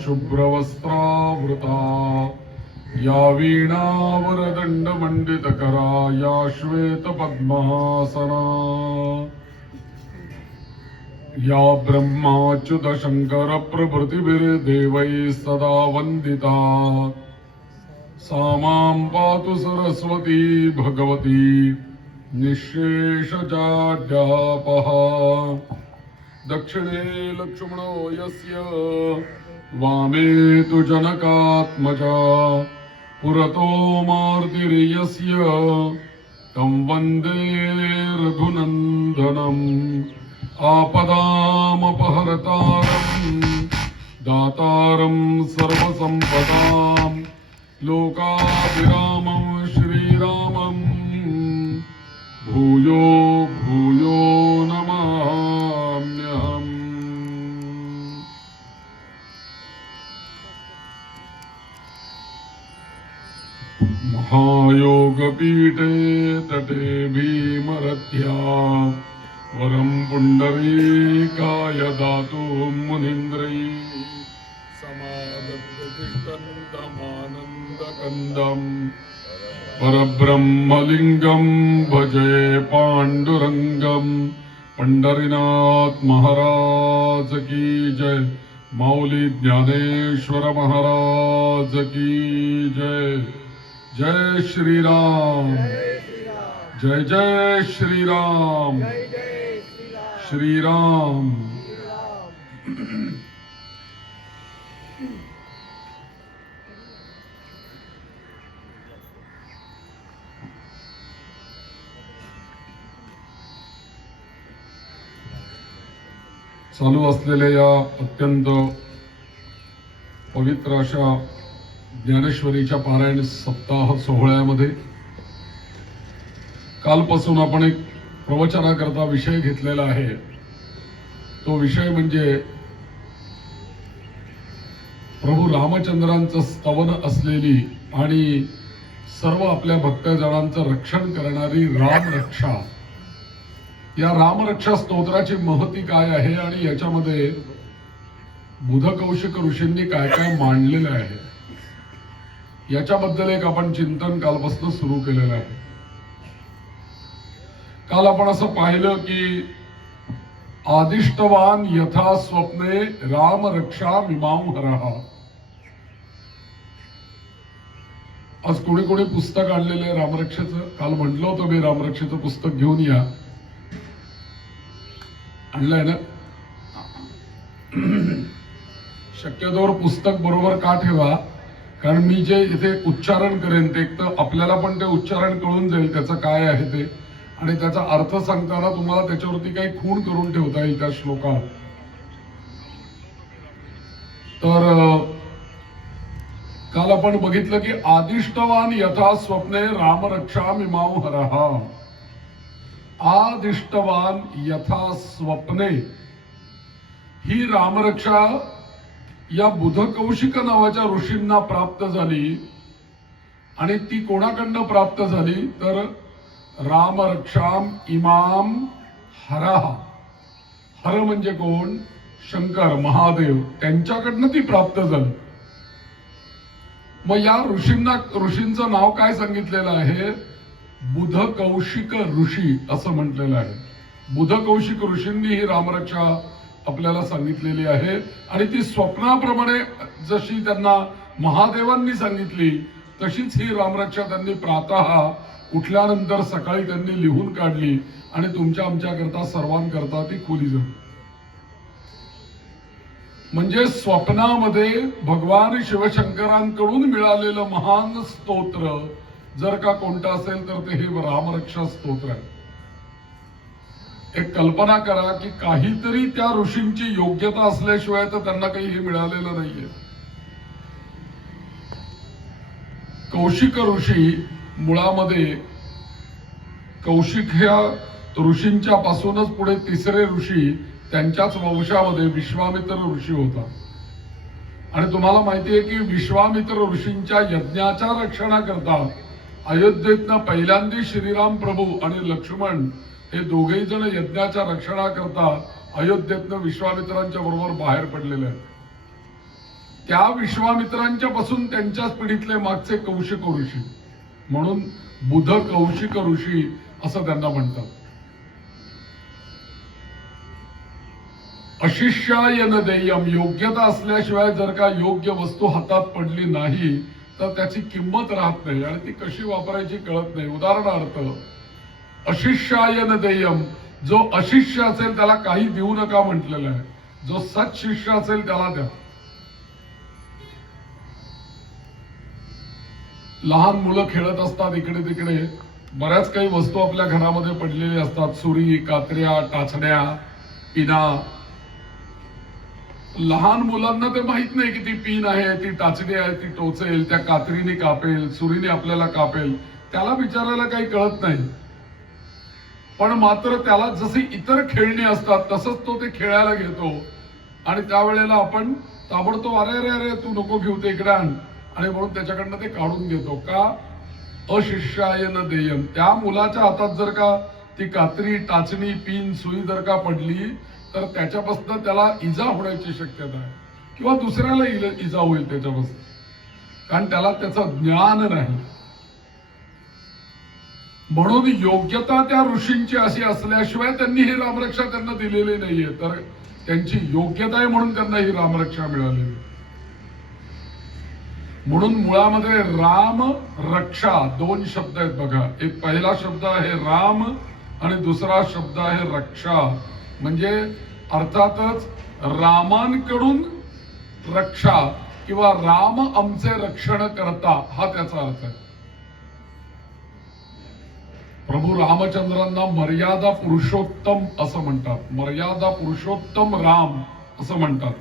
शुभ्रवस्त्रावृता या वीणावरदण्डमण्डितकरा या श्वेतपद्मासना या ब्रह्माच्युतशङ्कर प्रभृतिभिर्देवैः सदा वन्दिता सा मां पातु सरस्वती भगवती निःशेषजाड्यापहा। दक्षिणे लक्ष्मणो यस्य वामे तु जनकात्मजा पुरतो मारुतिर्यस्य तं वन्दे रघुनन्दनम् आपदामपहर्तारम् दातारं सर्वसम्पदां लोकाभिरामं श्रीरामं भूयो भूयो नमाम्यहम्। महायोगपीठे तटे भीमरथ्या वरं पुण्डरीकाय दातुं मुनीन्द्रैः समागततिष्ठन्तमानन्दकन्दं परब्रह्मलिङ्गं भजे पाण्डुरङ्गं। पंढरीनाथ महाराज की जय। माऊली ज्ञानेश्वर महाराज की जय। जय श्रीराम जय जय श्रीराम श्रीराम। चालू असलेल्या या अत्यंत पवित्र अशा ज्ञानेश्वरीच्या पारायण सप्ताह सोहळ्यामध्ये कालपासून आपण एक प्रवचनाकरता विषय घेतलेला आहे। तो विषय म्हणजे प्रभू रामचंद्रांचं स्तवन असलेली आणि सर्व आपल्या भक्तजनांचं रक्षण करणारी रामरक्षा। या रामरक्षा स्तोत्राची महती काय आहे आणि याच्यामध्ये बुधकौशिक ऋषींनी काय काय मांडलेलं आहे याच्याबद्दल एक आपण चिंतन कालपासून सुरू केलेलं आहे। काल आपण असं पाहिलं की आदिष्टवान यथा स्वप्ने राम रक्षा मिमां हरः। आज कोणी कोणी पुस्तक आणलेलं रामरक्षेचं। काल म्हटलं होतं मी रामरक्षेचं पुस्तक घेऊन या, आणलंय ना? शक्यतोवर पुस्तक बरोबर का ठेवा, कारण मी जे इथे उच्चारण करेन ते एक तर आपल्याला पण ते उच्चारण कळून जाईल त्याचं काय आहे ते, आणि त्याचा अर्थ सांगताना तुम्हाला त्याच्यावरती काही खूण करून ठेवता येईल त्या श्लोकात। तर काल आपण बघितलं की आदिष्टवान यथा स्वप्ने रामरक्षा मिमां हरः। आदिष्टवान यथा स्वप्ने ही रामरक्षा या बुधकौशिक नावाच्या ऋषींना प्राप्त झाली। आणि ती कोणाकडनं प्राप्त झाली तर रामरक्षाम इमाम हरः। हर म्हणजे कोण? शंकर महादेव, त्यांच्याकडनं ती प्राप्त झाली। मग या ऋषींचं नाव काय सांगितलेलं आहे? बुधकौशिक ऋषी असं म्हटलेलं आहे। बुधकौशिक ऋषींनी ही रामरक्षा आपल्याला सांगितलेली आहे आणि ती स्वप्नाप्रमाणे जशी त्यांना महादेवांनी सांगितली तशीच ही रामरक्षा त्यांनी प्रातः उठल्यानंतर सकाळी त्यांनी लिहून काढली आणि तुमच्या आमच्याकरता सर्वांकरता ती खुली झाली। म्हणजे स्वप्नामध्ये भगवान शिवशंकरांकडून मिळालेलं महान स्तोत्र जर का कोणतं असेल तर ते हे रामरक्षा स्तोत्र आहे। एक कल्पना करा की काहीतरी त्या ऋषींची योग्यता असल्याशिवाय तर त्यांना काही हे मिळालेलं नाहीये। कौशिक ऋषी मुळामध्ये कौशिक ह्या ऋषींच्या पासूनच पुढे तिसरे ऋषी त्यांच्याच वंशामध्ये विश्वामित्र ऋषी होता। आणि तुम्हाला माहिती आहे की विश्वामित्र ऋषींच्या यज्ञाच्या रक्षणाकरता अयोध्येतनं पहिल्यांदा श्रीराम प्रभू आणि लक्ष्मण हे दोघेही जण यज्ञाच्या रक्षणाकरता अयोध्येतनं विश्वामित्रांच्या बरोबर बाहेर पडलेले आहेत। त्या विश्वामित्रांच्या पासून त्यांच्याच पिढीतले मागचे कौशिक ऋषी, म्हणून बुध कौशिक ऋषी असं त्यांना म्हणतात. अशिष्याय न देयम, योग्यता असल्याशिवाय जर का योग्य वस्तू हातात पडली नाही तर त्याची किंमत राहत नाही आणि ती कशी वापरायची कळत नाही. उदाहरणार्थ, अशिष्याय न देयम, जो अशिष्य असेल त्याला काही देऊ नका म्हटलेलं आहे. जो सत्शिष्य असेल त्याला द्या. लहान मुलं खेळत असतात इकडे तिकडे, बऱ्याच काही वस्तू आपल्या घरामध्ये पडलेली असतात, सुरी, कात्र्या, टाचण्या, पिना. लहान मुलांना ते माहित नाही की ती पिन आहे, ती टाचणी आहे, ती टोचेल, त्या कात्रीने कापेल, सुरीने आपल्याला कापेल, त्याला विचारायला काही कळत नाही. पण मात्र त्याला जशी इतर खेळणी असतात तसंच तो ते खेळायला घेतो आणि त्यावेळेला आपण ताबडतोब अरे अरे अरे तू नको घेऊ, ते इकडे आण, आणि म्हणून त्याच्याकडनं ते काढून घेतो. का? अशिष्याय न देयम. त्या मुलाच्या हातात जर का ती कात्री, टाचणी, पिन, सुई जर का पडली तर त्याच्यापासून त्याला इजा होण्याची शक्यता आहे किंवा दुसऱ्याला इजा होईल त्याच्यापासून, कारण त्याला त्याचं ज्ञान नाही. म्हणून योग्यता त्या ऋषींची अशी असल्याशिवाय त्यांनी ही रामरक्षा त्यांना दिलेली नाहीये, तर त्यांची योग्यता आहे म्हणून त्यांना ही रामरक्षा मिळाली. म्हणून मुळामध्ये राम रक्षा दोन शब्द आहेत बघा. एक पहिला शब्द आहे राम आणि दुसरा शब्द आहे रक्षा. म्हणजे अर्थातच रामांकडून रक्षा किंवा राम आमचे रक्षण करता, हा त्याचा अर्थ आहे. प्रभू रामचंद्रांना मर्यादा पुरुषोत्तम असं म्हणतात. मर्यादा पुरुषोत्तम राम असं म्हणतात.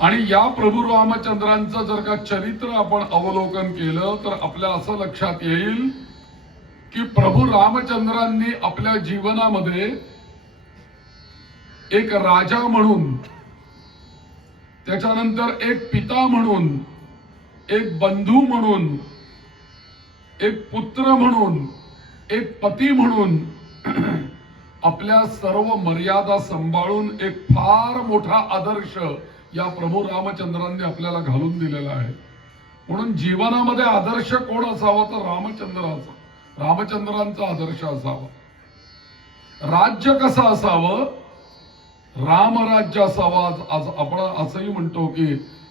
आणि या प्रभू रामचंद्रांचं जर का चरित्र आपण अवलोकन केलं तर आपल्याला असं लक्षात येईल की प्रभू रामचंद्रांनी आपल्या जीवनामध्ये एक राजा म्हणून, त्याच्यानंतर एक पिता म्हणून, एक बंधू म्हणून, एक पुत्र म्हणून, एक पती म्हणून आपल्या सर्व मर्यादा सांभाळून एक फार मोठा आदर्श या प्रभू रामचंद्रांनी आपल्याला घालून दिलेला आहे. म्हणून जीवनामध्ये आदर्श कोण असावा तर रामचंद्राचा, रामचंद्रांचा आदर्श असावा. राज्य कसं असावं? रामराज्य असावं. आज आपण असंही म्हणतो की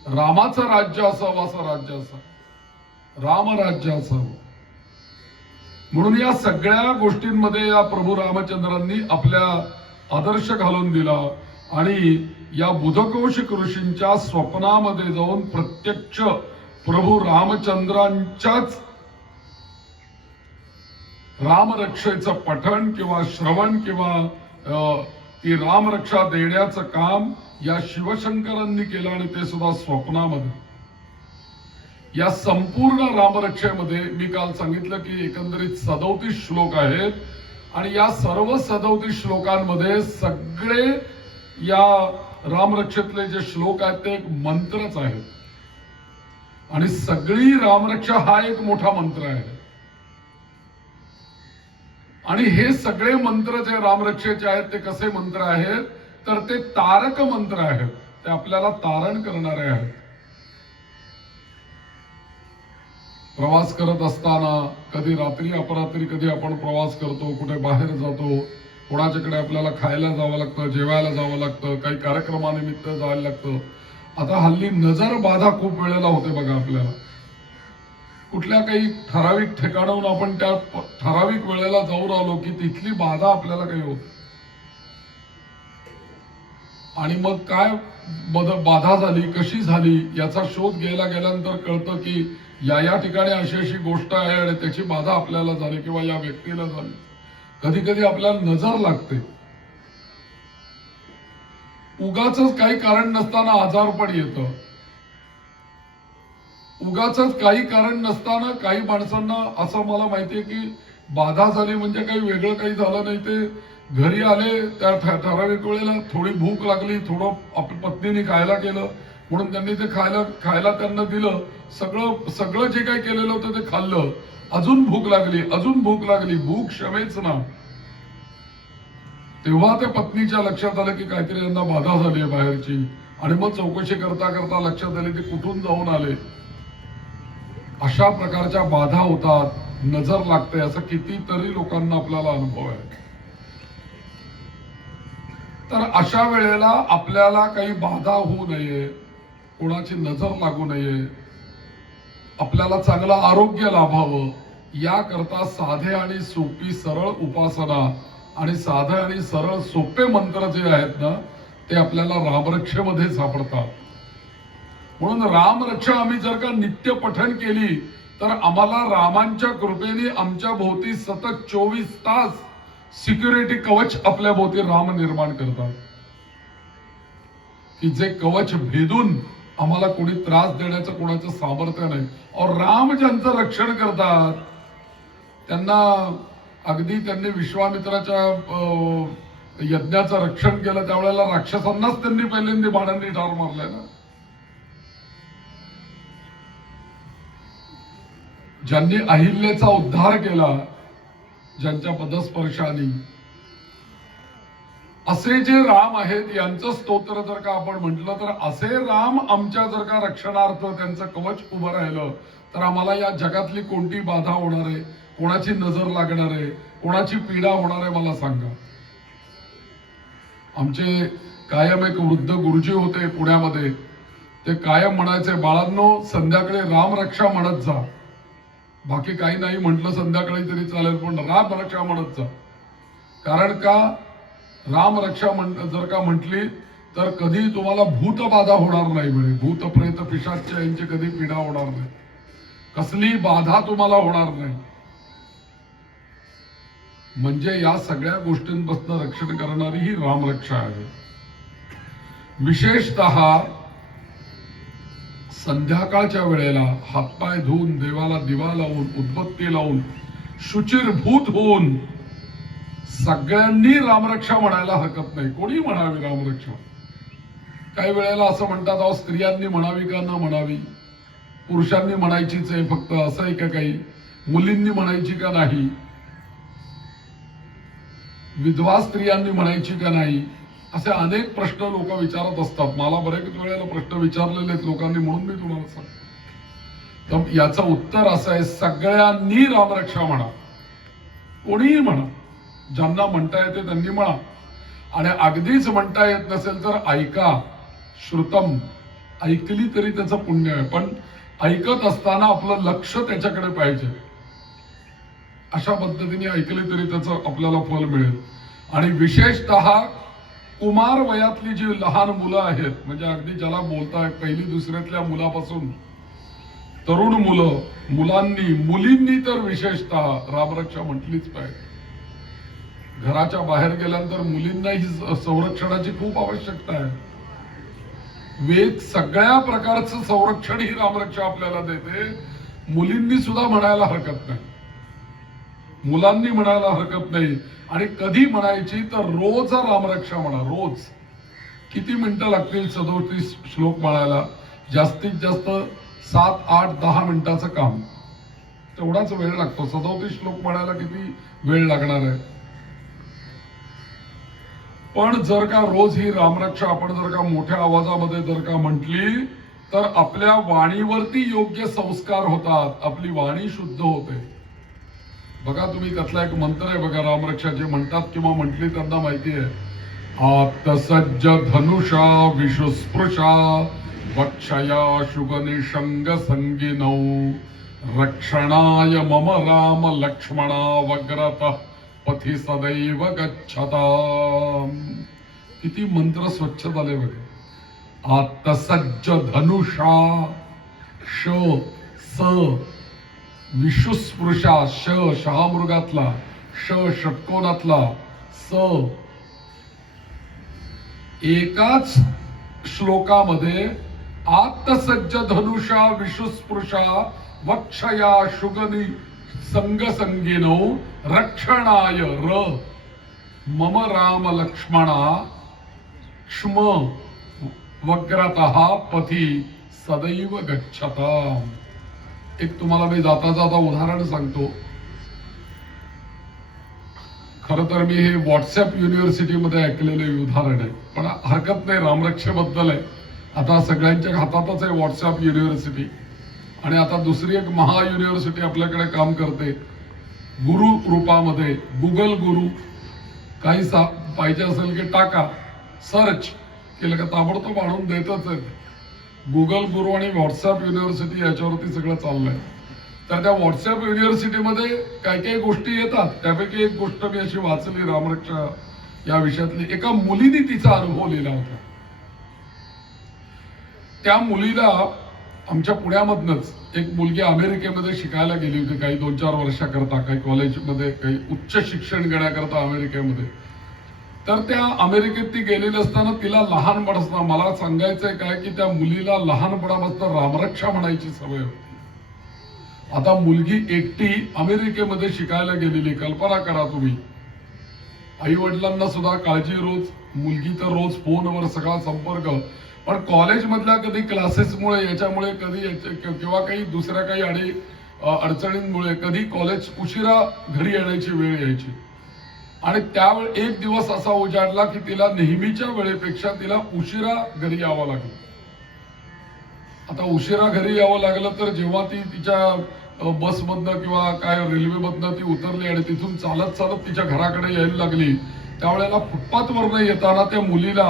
रामाचं राज्य असावं, असं राज्य असावं, रामराज्य असावं. म्हणून या सगळ्या गोष्टींमध्ये या प्रभू रामचंद्रांनी आपल्या आदर्श घालून दिला आणि या बुधकौशिक ऋषींच्या स्वप्नामध्ये जाऊन प्रत्यक्ष प्रभू रामचंद्रांच्याच रामरक्षेचं पठण किंवा श्रवण किंवा ती रामरक्षा देण्याचं काम या शिवशंकरांनी केलं आणि ते सुद्धा स्वप्नामध्ये. या संपूर्ण रामरक्षेमध्ये मी काल सांगितलं की एकंदरीत 37 श्लोक आहेत आणि या सर्व 37 श्लोकांमध्ये सगळे या रामरक्षेतले जे श्लोक आहेत ते एक मंत्रच आहेत आणि सगळी रामरक्षा हा एक मोठा मंत्र आहे. आणि हे सगळे मंत्र जे रामरक्षेचे आहेत ते कसे मंत्र आहेत तर ते तारक मंत्र आहेत. ते आपल्याला तारण करणारे आहेत. प्रवास करत असताना कधी रात्री अपरात्री कधी आपण प्रवास करतो, कुठे बाहेर जातो, कोणाच्याकडे आपल्याला खायला जावं लागतं, जेवायला जावं लागतं, काही कार्यक्रमानिमित्त जायला लागतं. आता हल्ली नजर बाधा खूप वेळेला होते बघा आपल्याला. कुठल्या काही ठराविक ठिकाणाहून आपण त्या ठराविक वेळेला जाऊन आलो की तिथली बाधा आपल्याला काही होत आणि मग काय बाधा झाली, कशी झाली याचा शोध घ्यायला गेल्यानंतर कळतं की या ठिकाणी अशी अशी गोष्ट आहे आणि त्याची बाधा आपल्याला झाली किंवा या व्यक्तीला झाली. कधी कधी आपल्याला नजर लागते. उगाच काही कारण नसताना आजारपण येतं. उगाच काही कारण नसताना काही माणसांना असं मला माहितीये की बाधा झाली म्हणजे काही वेगळं काही झालं नाही, ते घरी आले त्या ठराविक वेळेला थोडी भूक लागली, थोडं आपल्या पत्नीने खायला केलं म्हणून त्यांनी ते खायला त्यांना दिलं. सगळं जे काही केलेलं होतं ते खाल्लं. अजून भूक लागली, अजून भूक लागली. भूक क्षमेच ना. तेव्हा त्या पत्नीच्या लक्षात आलं की काहीतरी यांना बाधा झाली आहे बाहेरची, आणि मग चौकशी करता करता लक्षात आले ते कुठून जाऊन आले. अशा प्रकारच्या बाधा होतात, नजर लागते, असं कितीतरी लोकांना आपल्याला अनुभव आहे. तर अशा वेळेला आपल्याला काही बाधा होऊ नये, कोणाची नजर लागू नये, आपल्याला चांगलं आरोग्य लाभावं, याकरता साधे आणि सोपी सरळ उपासना आणि साधे आणि सरळ सोपे मंत्र जे आहेत ना, ते आपल्याला रामरक्षेमध्ये सापडतात. म्हणून रामरक्षा आम्ही जर का नित्य पठण केली तर आम्हाला रामांच्या कृपेने आमच्या भोवती सतत 24 तास सिक्युरिटी कवच आपल्या भोवती राम निर्माण करतात, की जे कवच भेदून आम्हाला कोणी त्रास देण्याचं कोणाचं सामर्थ्य नाही. और राम ज्यांचं रक्षण करतात त्यांना, अगदी त्यांनी विश्वामित्राच्या यज्ञाचं रक्षण केलं त्यावेळेला राक्षसांनाच त्यांनी पहिल्यांदा बाणांनी ठार मारलाय ना. ज्यांनी अहिल्याचा उद्धार केला, ज्यांच्या पदस्पर्शाने, असे जे राम आहेत यांचं स्तोत्र जर का आपण म्हटलं तर असे राम आमच्या जर का रक्षणार्थ त्यांचं कवच उभं राहिलं तर आम्हाला या जगातली कोणती बाधा होणार आहे, कोणाची नजर लागणार आहे, कोणाची पीडा होणार आहे, मला सांगा. आमचे कायम एक वृद्ध गुरुजी होते पुण्यामध्ये, ते कायम म्हणायचे, बाळांनो संध्याकाळी रामरक्षा म्हणत जा, बाकी काही नाही म्हटलं संध्याकाळी तरी चालेल पण रामरक्षा म्हणत जा. कारण का, रामरक्षा जर का म्हटली तर कधी तुम्हाला भूतबाधा होणार नाही, म्हणे भूत प्रेत पिशाच यांची कधी पीडा होणार नाही, कसली बाधा तुम्हाला होणार नाही. म्हणजे या सगळ्या गोष्टींपासून रक्षण करणारी ही रामरक्षा आहे. विशेषतः संध्याकाळच्या वेळेला हातपाय धुवून, देवाला दिवा लावून, उदबत्ती लावून, शुचिरभूत होऊन सगळ्यांनी रामरक्षा म्हणायला हरकत नाही. कोणी म्हणावी रामरक्षा. काही वेळेला असं म्हणतात, अहो स्त्रियांनी म्हणावी का न म्हणावी, पुरुषांनी म्हणायचीच आहे फक्त, असं आहे का काही, मुलींनी म्हणायची का नाही, विधवा स्त्रियांनी म्हणायची का नाही, असे अनेक प्रश्न लोक विचारत असतात. मला बरेच वेळेला प्रश्न विचारलेले आहेत लोकांनी, म्हणून मी तुम्हाला सांगतो. तर याचं उत्तर असं आहे, सगळ्यांनी रामरक्षा म्हणा, कोणीही म्हणा, ज्यांना म्हणता येते त्यांनी म्हणा. आणि अगदीच म्हणता येत नसेल तर ऐका, श्रुतम, ऐकली तरी त्याचं पुण्य आहे. पण ऐकत असताना आपलं लक्ष त्याच्याकडे पाहिजे, अशा पद्धतीने ऐकली तरी त्याचं आपल्याला फल मिळेल. आणि विशेषतः कुमार वयातली जी लहान मुलं आहेत, म्हणजे अगदी ज्याला बोलताय पहिली दुसऱ्यातल्या मुलापासून तरुण मुलं, मुलांनी, मुलींनी तर विशेषतः रामरक्षा म्हटलीच पाहिजे. घराच्या बाहेर गेल्यानंतर मुलींना ही संरक्षणाची खूप आवश्यकता आहे. वेद सगळ्या प्रकारचं संरक्षण ही रामरक्षा आपल्याला देते. मुलींनी सुद्धा म्हणायला हरकत नाही, मुलांनी म्हणायला हरकत नाही. आणि कधी म्हणायची तर रोज रामरक्षा म्हणा, रोज. किती मिनिटं लागतील 37 श्लोक म्हणायला? जास्तीत जास्त 7, 8, 10 मिनिटाचं काम, तेवढाच वेळ लागतो. 37 श्लोक म्हणायला किती वेळ लागणार आहे? पण जर का रोज ही रामरक्षा आपण जर का मोठ्या आवाजामध्ये जर का म्हटली तर आपल्या वाणीवरती योग्य संस्कार होतात, आपली वाणी शुद्ध होते. बघा तुम्ही, त्यातला एक मंत्र आहे बघा रामरक्षा, जे म्हणतात किंवा म्हटली त्यांना माहिती आहे, आत्तसज्ज धनुषा विशुस्पृशा वक्षया शुभनिषंग संगिनौ रक्षणाय मम राम लक्ष्मणा वग्रतः पथी सदैव गच्छता. किती मंत्र स्वच्छ झाले बघा. आत्तसज्ज धनुषा, श स विशुस्पृशा, श शहामृगातला, ष षटकोनातला, स. एकाच श्लोकामध्ये आत्तसज्ज धनुषा विशुस्पृशा वक्षया शुगनी संगसंगिनो रक्षणाय र मम राम लक्ष्मणा क्ष्म वग्रतः पथी सदैव गच्छता. एक तुम्हाला मी जाता जाता उदाहरण सांगतो. खरं तर मी हे व्हॉट्सअप युनिव्हर्सिटीमध्ये ऐकलेलं उदाहरण आहे, पण हरकत नाही, रामरक्षेबद्दल आहे. आता सगळ्यांच्या हातातच आहे व्हॉट्सअप युनिव्हर्सिटी. आणि आता दुसरी एक महा युनिव्हर्सिटी आपल्याकडे काम करते गुरु रूपामध्ये, गुगल गुरु. काही पाहिजे असेल की टाका, सर्च केलं का ताबडतोब आणून देतच आहे. गुगल गुरु आणि व्हॉट्सअप युनिव्हर्सिटी याच्यावरती सगळं चाललंय. तर त्या व्हॉट्सअप युनिव्हर्सिटीमध्ये काही काही गोष्टी येतात. त्यापैकी एक गोष्ट मी अशी वाचली रामरक्षा या विषयातली. एका मुलीने तिचा अनुभव लिहिला होता. त्या मुलीला आमच्या पुण्यामधनच एक मुलगी अमेरिकेमध्ये शिकायला गेली होती काही 2-4 वर्षाकरता, काही कॉलेजमध्ये, काही उच्च शिक्षण घेण्याकरता अमेरिकेमध्ये. तर त्या अमेरिकेत ती गेलेली असताना तिला लहानपणापासून, मला सांगायचंय काय की त्या मुलीला लहानपणापासून रामरक्षा म्हणायची सवय होती. आता मुलगी एकटी अमेरिकेमध्ये शिकायला गेलेली, कल्पना करा तुम्ही. आई वडिलांना सुद्धा काळजी रोज, मुलगी तर रोज फोनवर सगळा संपर्क. पण कॉलेजमधल्या कधी क्लासेसमुळे, याच्यामुळे, कधी किंवा काही दुसऱ्या काही अडचणींमुळे कधी कॉलेज उशिरा घरी येण्याची वेळ यायची. आणि त्यावेळी एक दिवस असा उजाडला की तिला नेहमीच्या वेळेपेक्षा तिला उशिरा घरी यावं लागलं. आता उशिरा घरी यावं लागलं तर जेव्हा ती तिच्या बसमधनं किंवा काय रेल्वेमधनं ती उतरली आणि तिथून चालत चालत तिच्या घराकडे यायला लागली, त्यावेळेला फुटपाथवरनं येताना त्या मुलीला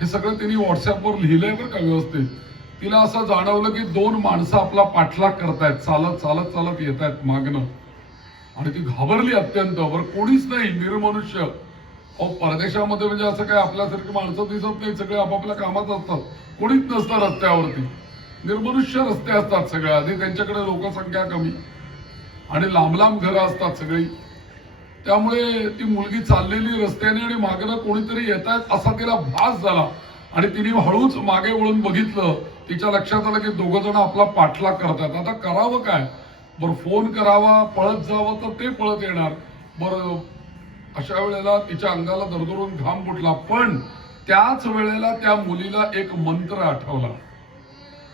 हे सगळं तिने व्हॉट्सअपवर लिहिलंय बरं का व्यवस्थित. तिला असं जाणवलं की 2 माणसं आपला पाठलाग करतायत, चालत चालत चालत येत आहेत मागणं. आणि ती घाबरली अत्यंत. बरं कोणीच नाही, निर्मनुष्य. परदेशामध्ये म्हणजे असं काय आपल्यासारखी माणसं दिसत नाही, सगळे आपापल्या कामात असतात, कोणीच नसतं रस्त्यावरती, निर्मनुष्य रस्ते असतात सगळे. आधी त्यांच्याकडे लोकसंख्या कमी आणि लांब लांब घरं असतात सगळी. त्यामुळे ती मुलगी चाललेली रस्त्याने आणि मागणं कोणीतरी येत आहेत असा तिला भास झाला. आणि तिने हळूच मागे वळून बघितलं. तिच्या लक्षात आलं की 2 जण आपला पाठलाग करतात. आता करावं काय? बरं फोन करावा, पळत जावं तर ते पळत येणार. बरं अशा वेळेला तिच्या अंगाला दरदरून घाम फुटला. पण त्याच वेळेला त्या मुलीला एक मंत्र आठवला.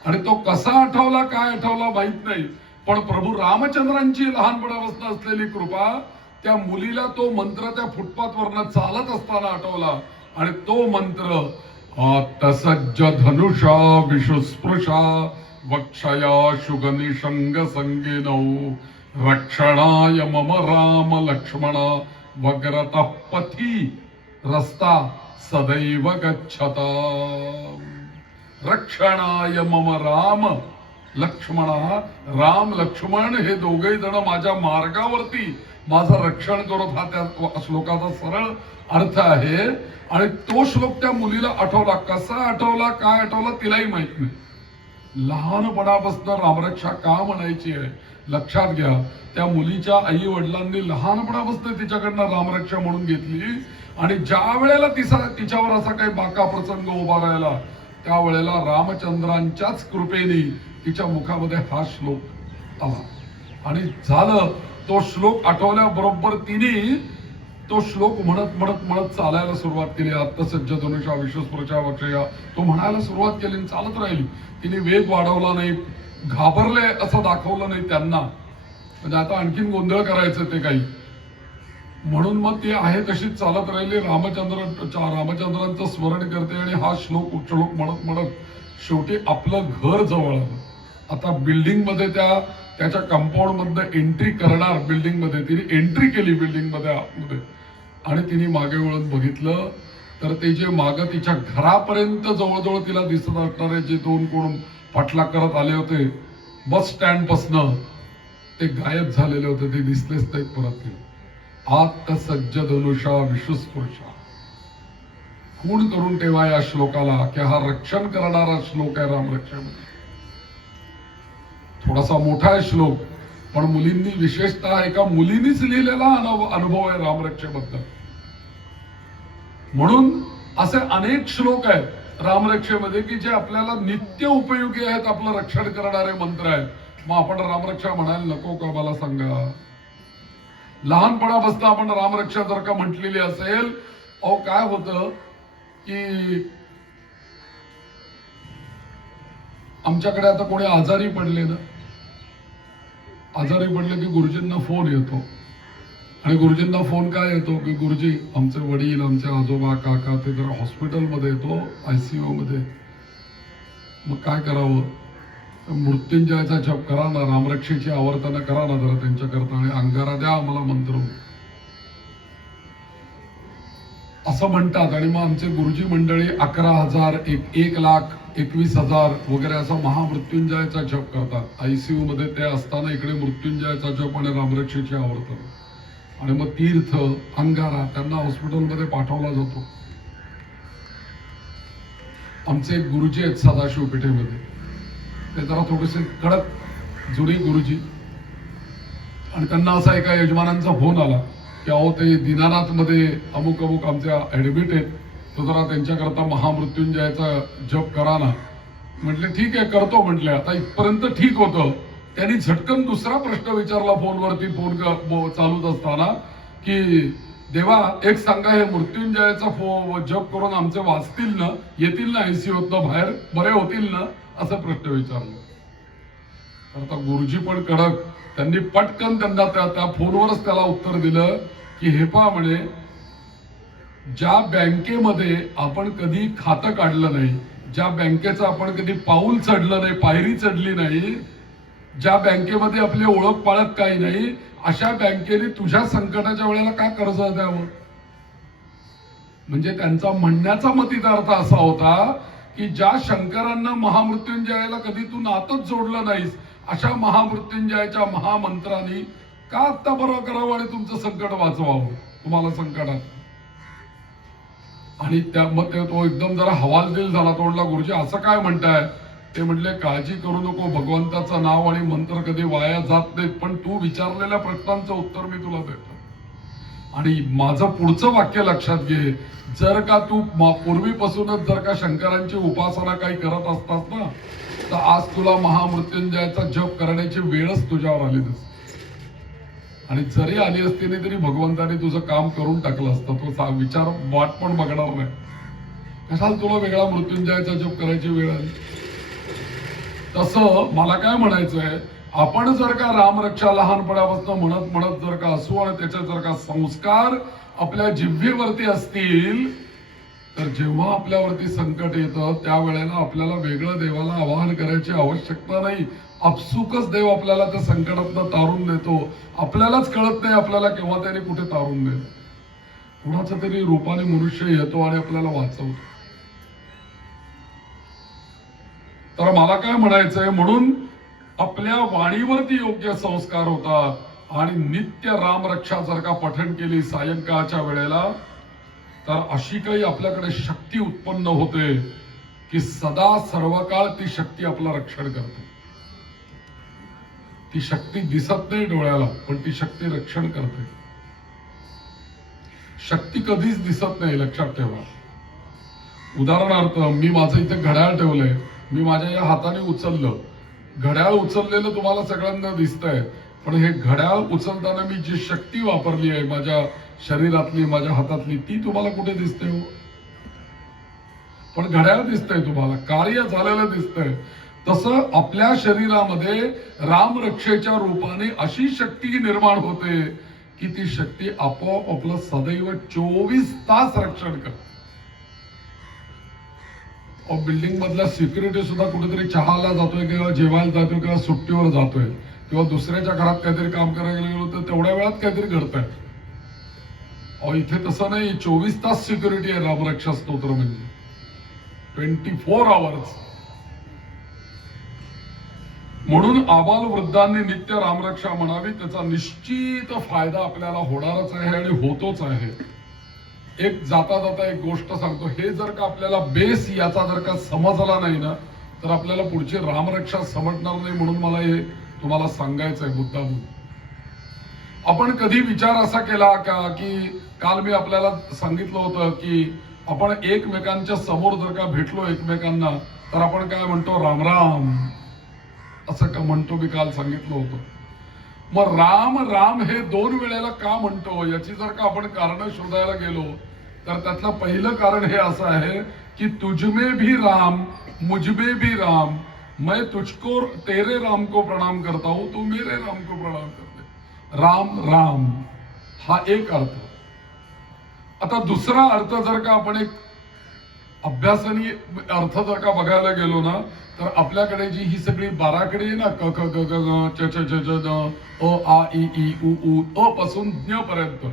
आणि तो कसा आठवला, काय आठवला माहित नाही, पण प्रभू रामचंद्रांची लहानपणापासून असलेली कृपा त्या मुलीला तो मंत्र त्या फुटपाथवरनं चालत असताना आठवला. आणि तो मंत्र, आत्तसज्ज धनुषा विशुस्पृशा वक्षया शुगनिशंग संगिनौ रक्षणाय मम राम लक्ष्मणा वग्रतः पथी रस्ता सदैव गच्छता. रक्षणाय मम राम लक्ष्मणा, राम लक्ष्मण हे दोघे जण माझ्या मार्गावरती माझं रक्षण करत, हा त्या श्लोकाचा सरळ अर्थ आहे. आणि तो श्लोक त्या मुलीला आठवला. कसा आठवला, काय आठवला तिलाही माहित नाही. लहानपणापासून रामरक्षा का म्हणायची आहे लक्षात घ्या. त्या मुलीच्या आई वडिलांनी लहानपणापासून तिच्याकडनं रामरक्षा म्हणून घेतली. आणि ज्या वेळेला तिच्यावर असा काही बाका प्रसंग उभा राहिला, त्यावेळेला रामचंद्रांच्याच कृपेने तिच्या मुखामध्ये हा श्लोक आला. आणि झालं, तो श्लोक आठवल्याबरोबर तिने तो श्लोक म्हणत म्हणत म्हणत चालायला सुरुवात केली. आत्तसज्ज धनुषा विश्वस्पृशा वक्षया, तो म्हणायला सुरुवात केली, चालत राहिली. तिने वेग वाढवला नाही, घाबरले असं दाखवलं नाही त्यांना. म्हणजे आता आणखीन गोंधळ करायचं ते काही, म्हणून मग ती आहे तशीच चालत राहिली. रामचंद्रांचं स्मरण करते आणि हा श्लोक म्हणत म्हणत शेवटी आपलं घर जवळ आलं. आता बिल्डिंग मध्ये त्याच्या कंपाऊंड मधनं एंट्री करणार, बिल्डिंग मध्ये तिने एंट्री केली, बिल्डिंग मध्ये आतमध्ये. आणि तिने मागे वळून बघितलं तर ते जे मागे तिच्या घरापर्यंत जवळजवळ तिला दिसत असणारे जे 2 कोण पाठलाग करत आले होते बस स्टँड पासनं, ते गायब झालेले होते, ते दिसलेच नाहीत परत. आत्तसज्ज धनुषा विशुस्पृशा. खूण करून ठेवा या श्लोकाला की हा रक्षण करणारा श्लोक आहे रामरक्षेमध्ये. थोडासा मोठा आहे श्लोक, पण मुलींनी, विशेषतः एका मुलीनीच लिहिलेला अनुभव आहे रामरक्षेबद्दल. म्हणून असे अनेक श्लोक आहेत रामरक्षेमध्ये की जे आपल्याला नित्य उपयोगी आहेत, आपलं रक्षण करणारे मंत्र आहेत. मग आपण रामरक्षा म्हणायला नको का मला सांगा? लहानपणापासून आपण रामरक्षा जर का म्हटलेली असेल, काय होतं की आमच्याकडे आता कोणी आजारी पडले ना, आजारी पडले की गुरुजींना फोन येतो आणि गुरुजींना फोन काय येतो की गुरुजी आमचे वडील, आमचे आजोबा, काका ते जरा हॉस्पिटलमध्ये येतो, ICU मध्ये. मग काय करावं? मृत्युंजयाचा जप करा ना, रामरक्षेची आवर्तन करा ना जरा त्यांच्याकरता, आणि अंगारा द्या आम्हाला मंत्र, असं म्हणतात. आणि मग आमचे गुरुजी मंडळी 11,000, 1,21,000 वगैरे असा महामृत्युंजयाचा जप करतात. ICU मध्ये ते असताना इकडे मृत्युंजयाचा जप आणि रामरक्षेची आवर्तन, आणि मग तीर्थ, अंगारा त्यांना हॉस्पिटलमध्ये पाठवला जातो. आमचे एक गुरुजी आहेत सदाशिव पेठेमध्ये, ते जरा थोडेसे कडक जुने गुरुजी, आणि त्यांना असा एका यजमानांचा फोन आला की अहो ते दीनानाथ मध्ये अमुक अमुक आमच्या ऍडमिट आहेत, तो जरा त्यांच्याकरता महामृत्युंजयाचा जप करा ना. म्हटले ठीक आहे करतो म्हटले. आता इथपर्यंत ठीक होतं. त्यांनी झटकन दुसरा प्रश्न विचारला फोनवरती, फोन चालूच असताना, की देवा एक सांगा, हे मृत्युंजयाचा जप करून आमचे वाचतील ना, येतील ना ICUतनं बाहेर, बरे होतील ना, असा प्रश्न विचारला. तर आता गुरुजी पण कडक, त्यांनी पटकन त्यांना त्या फोनवरच त्याला उत्तर दिलं की हे पहा म्हणे, ज्या बँकेमध्ये आपण कधी खातं काढलं नाही, ज्या बँकेचं आपण कधी पाऊल चढलं नाही, पायरी चढली नाही, ज्या बँकेमध्ये आपली ओळख पाळख काही नाही, अशा बँकेने तुझ्या संकटाच्या वेळेला का कर्ज द्यावं? म्हणजे त्यांचा म्हणण्याचा मतितार्थ असा होता की ज्या शंकरांना महामृत्युंजयाला कधी तू नातच जोडलं नाहीस, अशा महामृत्युंजयाच्या महामंत्राने का आत्ता बरं करावं आणि तुमचं संकट वाचवावं तुम्हाला संकटात. आणि त्यामध्ये तो एकदम जरा हवालदिल झाला. तो म्हटला गुरुजी असं काय म्हणताय? ते म्हटले काळजी करू नको, भगवंताचं नाव आणि मंत्र कधी वाया जात नाहीत, पण तू विचारलेल्या प्रश्नांचं उत्तर मी तुला देतो. आणि माझं पुढचं वाक्य लक्षात घे, जर का तू पूर्वीपासूनच जर का शंकरांची उपासना काही करत असतास ना, तर आज तुला महामृत्युंजयाचा जप करण्याची वेळच तुझ्यावर आली नसती. आणि जरी आली असती नाही तरी भगवंताने तुझं काम करून टाकलं असतं. तो विचार वाट पण बघणार नाही. कशाला तुला वेगळा मृत्युंजयाचा जप करायची वेळ आली? तसं मला काय म्हणायचंय, आपण जर का रामरक्षा लहानपणापासून म्हणत म्हणत जर का असू आणि त्याचे जर का संस्कार आपल्या जिव्हेवरती असतील, तर जेव्हा आपल्यावरती संकट येतं त्यावेळेला आपल्याला वेगळं देवाला आवाहन करायची आवश्यकता नाही. आपसुकच देव आपल्याला त्या संकटातनं तारून देतो. आपल्यालाच कळत नाही आपल्याला केव्हा त्याने कुठे तारून देतो. कुणाचा तरी रूपाने मनुष्य येतो आणि आपल्याला वाचवतो. तर मला काय म्हणायचंय, म्हणून आपल्या वाणीवरती योग्य संस्कार होतात. आणि नित्य रामरक्षा जर का पठण केली सायंकाळच्या वेळेला, तर अशी काही आपल्याकडे शक्ती उत्पन्न होते की सदा सर्व काळ ती शक्ती आपलं रक्षण करते. ती शक्ती दिसत नाही डोळ्याला, पण ती शक्ती रक्षण करते. शक्ती कधीच दिसत नाही, लक्षात ठेवा. उदाहरणार्थ मी माझं इथे घड्याळ ठेवलंय, मी माझ्या या हाताने उचललं, घड्याळ उचललेलं तुम्हाला सगळ्यांना दिसतंय, पण हे घड्याळ उचलताना मी जी शक्ती वापरली आहे माझ्या शरीरातली, माझ्या हातातली, ती तुम्हाला कुठे दिसते हो? पण घड्याळ दिसतंय तुम्हाला, कार्य झालेलं दिसतंय. तसं आपल्या शरीरामध्ये रामरक्षेच्या रूपाने अशी शक्ती निर्माण होते की ती शक्ती आपोआप आपलं सदैव 24 तास रक्षण करते. बिल्डिंग मधला सिक्युरिटी सुद्धा कुठेतरी चहाला जातोय किंवा जेवायला जातोय किंवा सुट्टीवर जातोय किंवा दुसऱ्याच्या घरात काहीतरी काम करायला गेलो तर तेवढ्या वेळात काहीतरी घडतंय. इथे तसं नाही, 24 तास सिक्युरिटी आहे रामरक्षा स्तोत्र म्हणजे 24 आवर्स. म्हणून आबाल वृद्धांनी नित्य रामरक्षा म्हणावी. त्याचा निश्चित फायदा आपल्याला होणारच आहे आणि होतोच आहे. एक जाता जाता एक गोष्ट सांगतो, हे जर का आपल्याला बेस याचा जर का समजला नाही ना, तर आपल्याला पुढची रामरक्षा समजणार नाही. म्हणून मला हे तुम्हाला सांगायचं आहे मुद्दाम. आपण कधी विचार असा केला का की काल मी आपल्याला सांगितलं होतं की आपण एकमेकांच्या समोर जर का भेटलो एकमेकांना, तर आपण काय म्हणतो, राम राम असं का म्हणतो, मी काल सांगितलं होतं. मग राम राम हे 2 वेळेला का म्हणतो, याची जर का आपण कारण शोधायला गेलो, तर त्यातलं पहिलं कारण हे असं आहे की तुझमें भी राम मुझमें भी राम, मैं तुझको तेरे राम को प्रणाम करता हूं, तू मेरे राम को प्रणाम करते. राम राम. हा एक अर्थ. आता दुसरा अर्थ जर का आपण एक अभ्यासाने अर्थ जर का बघायला गेलो ना, तर आपल्याकडे जी ही सगळी बाराखडी आहे ना, क ख ग ग ग च च च ज ज अ आ इ ई उ ऊ अ पासून ज्ञ पर्यंत,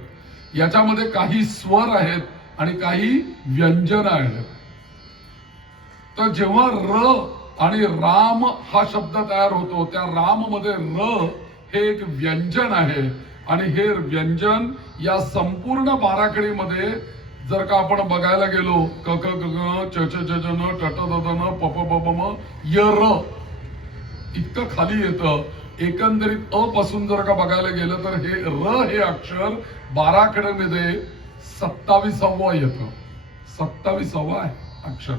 याच्यामध्ये काही स्वर आहेत आणि काही व्यंजन आहेत. तर जेव्हा र आणि राम हा शब्द तयार होतो, त्या राम मध्ये र हे एक व्यंजन आहे आणि हे व्यंजन या संपूर्ण बाराखडीमध्ये जर का आपण बघायला गेलो, क क ग ग च च ज ज न ट ट द द न प प ब ब म य र इतकं खाली येतं. एकंदरीत अ पासून जर का बघायला गेलं तर हे र हे अक्षर बाराखडीमध्ये 27वा येतं. 27वा आहे अक्षर.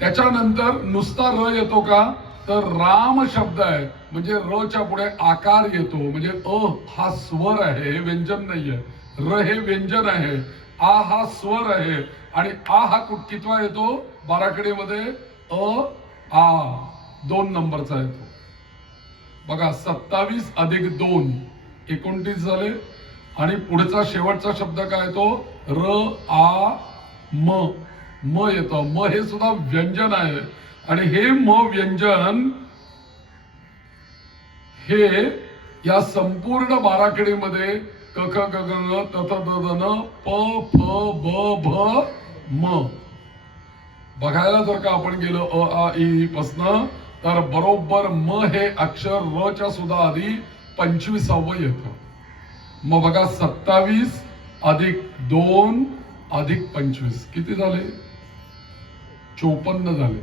त्याच्यानंतर नुसता र येतो का, तर राम शब्द आहे म्हणजे र च्या पुढे आकार येतो, म्हणजे अ हा स्वर आहे, हे व्यंजन नाहीये. र हे व्यंजन आहे, आ हा स्वर आहे आणि आ हा कितवा येतो बाराखडीमध्ये, अ आ 2 नंबरचा येतो. बघा 27 अधिक 2 29 झाले. आणि पुढचा शेवटचा शब्द काय येतो, र आ म म येतो. म हे सुद्धा व्यंजन आहे आणि हे म व्यंजन हे या संपूर्ण बाराखडीमध्ये क ख ग ग ग त थ द द न प फ ब भ म बघायला जर का आपण गेलो अ आ इ पासन, तर बरोबर म हे अक्षर र च्या सुद्धा आधी 25वा येतं. मग बघा 27 अधिक 2 अधिक 25 किती झाले, 54 झाले.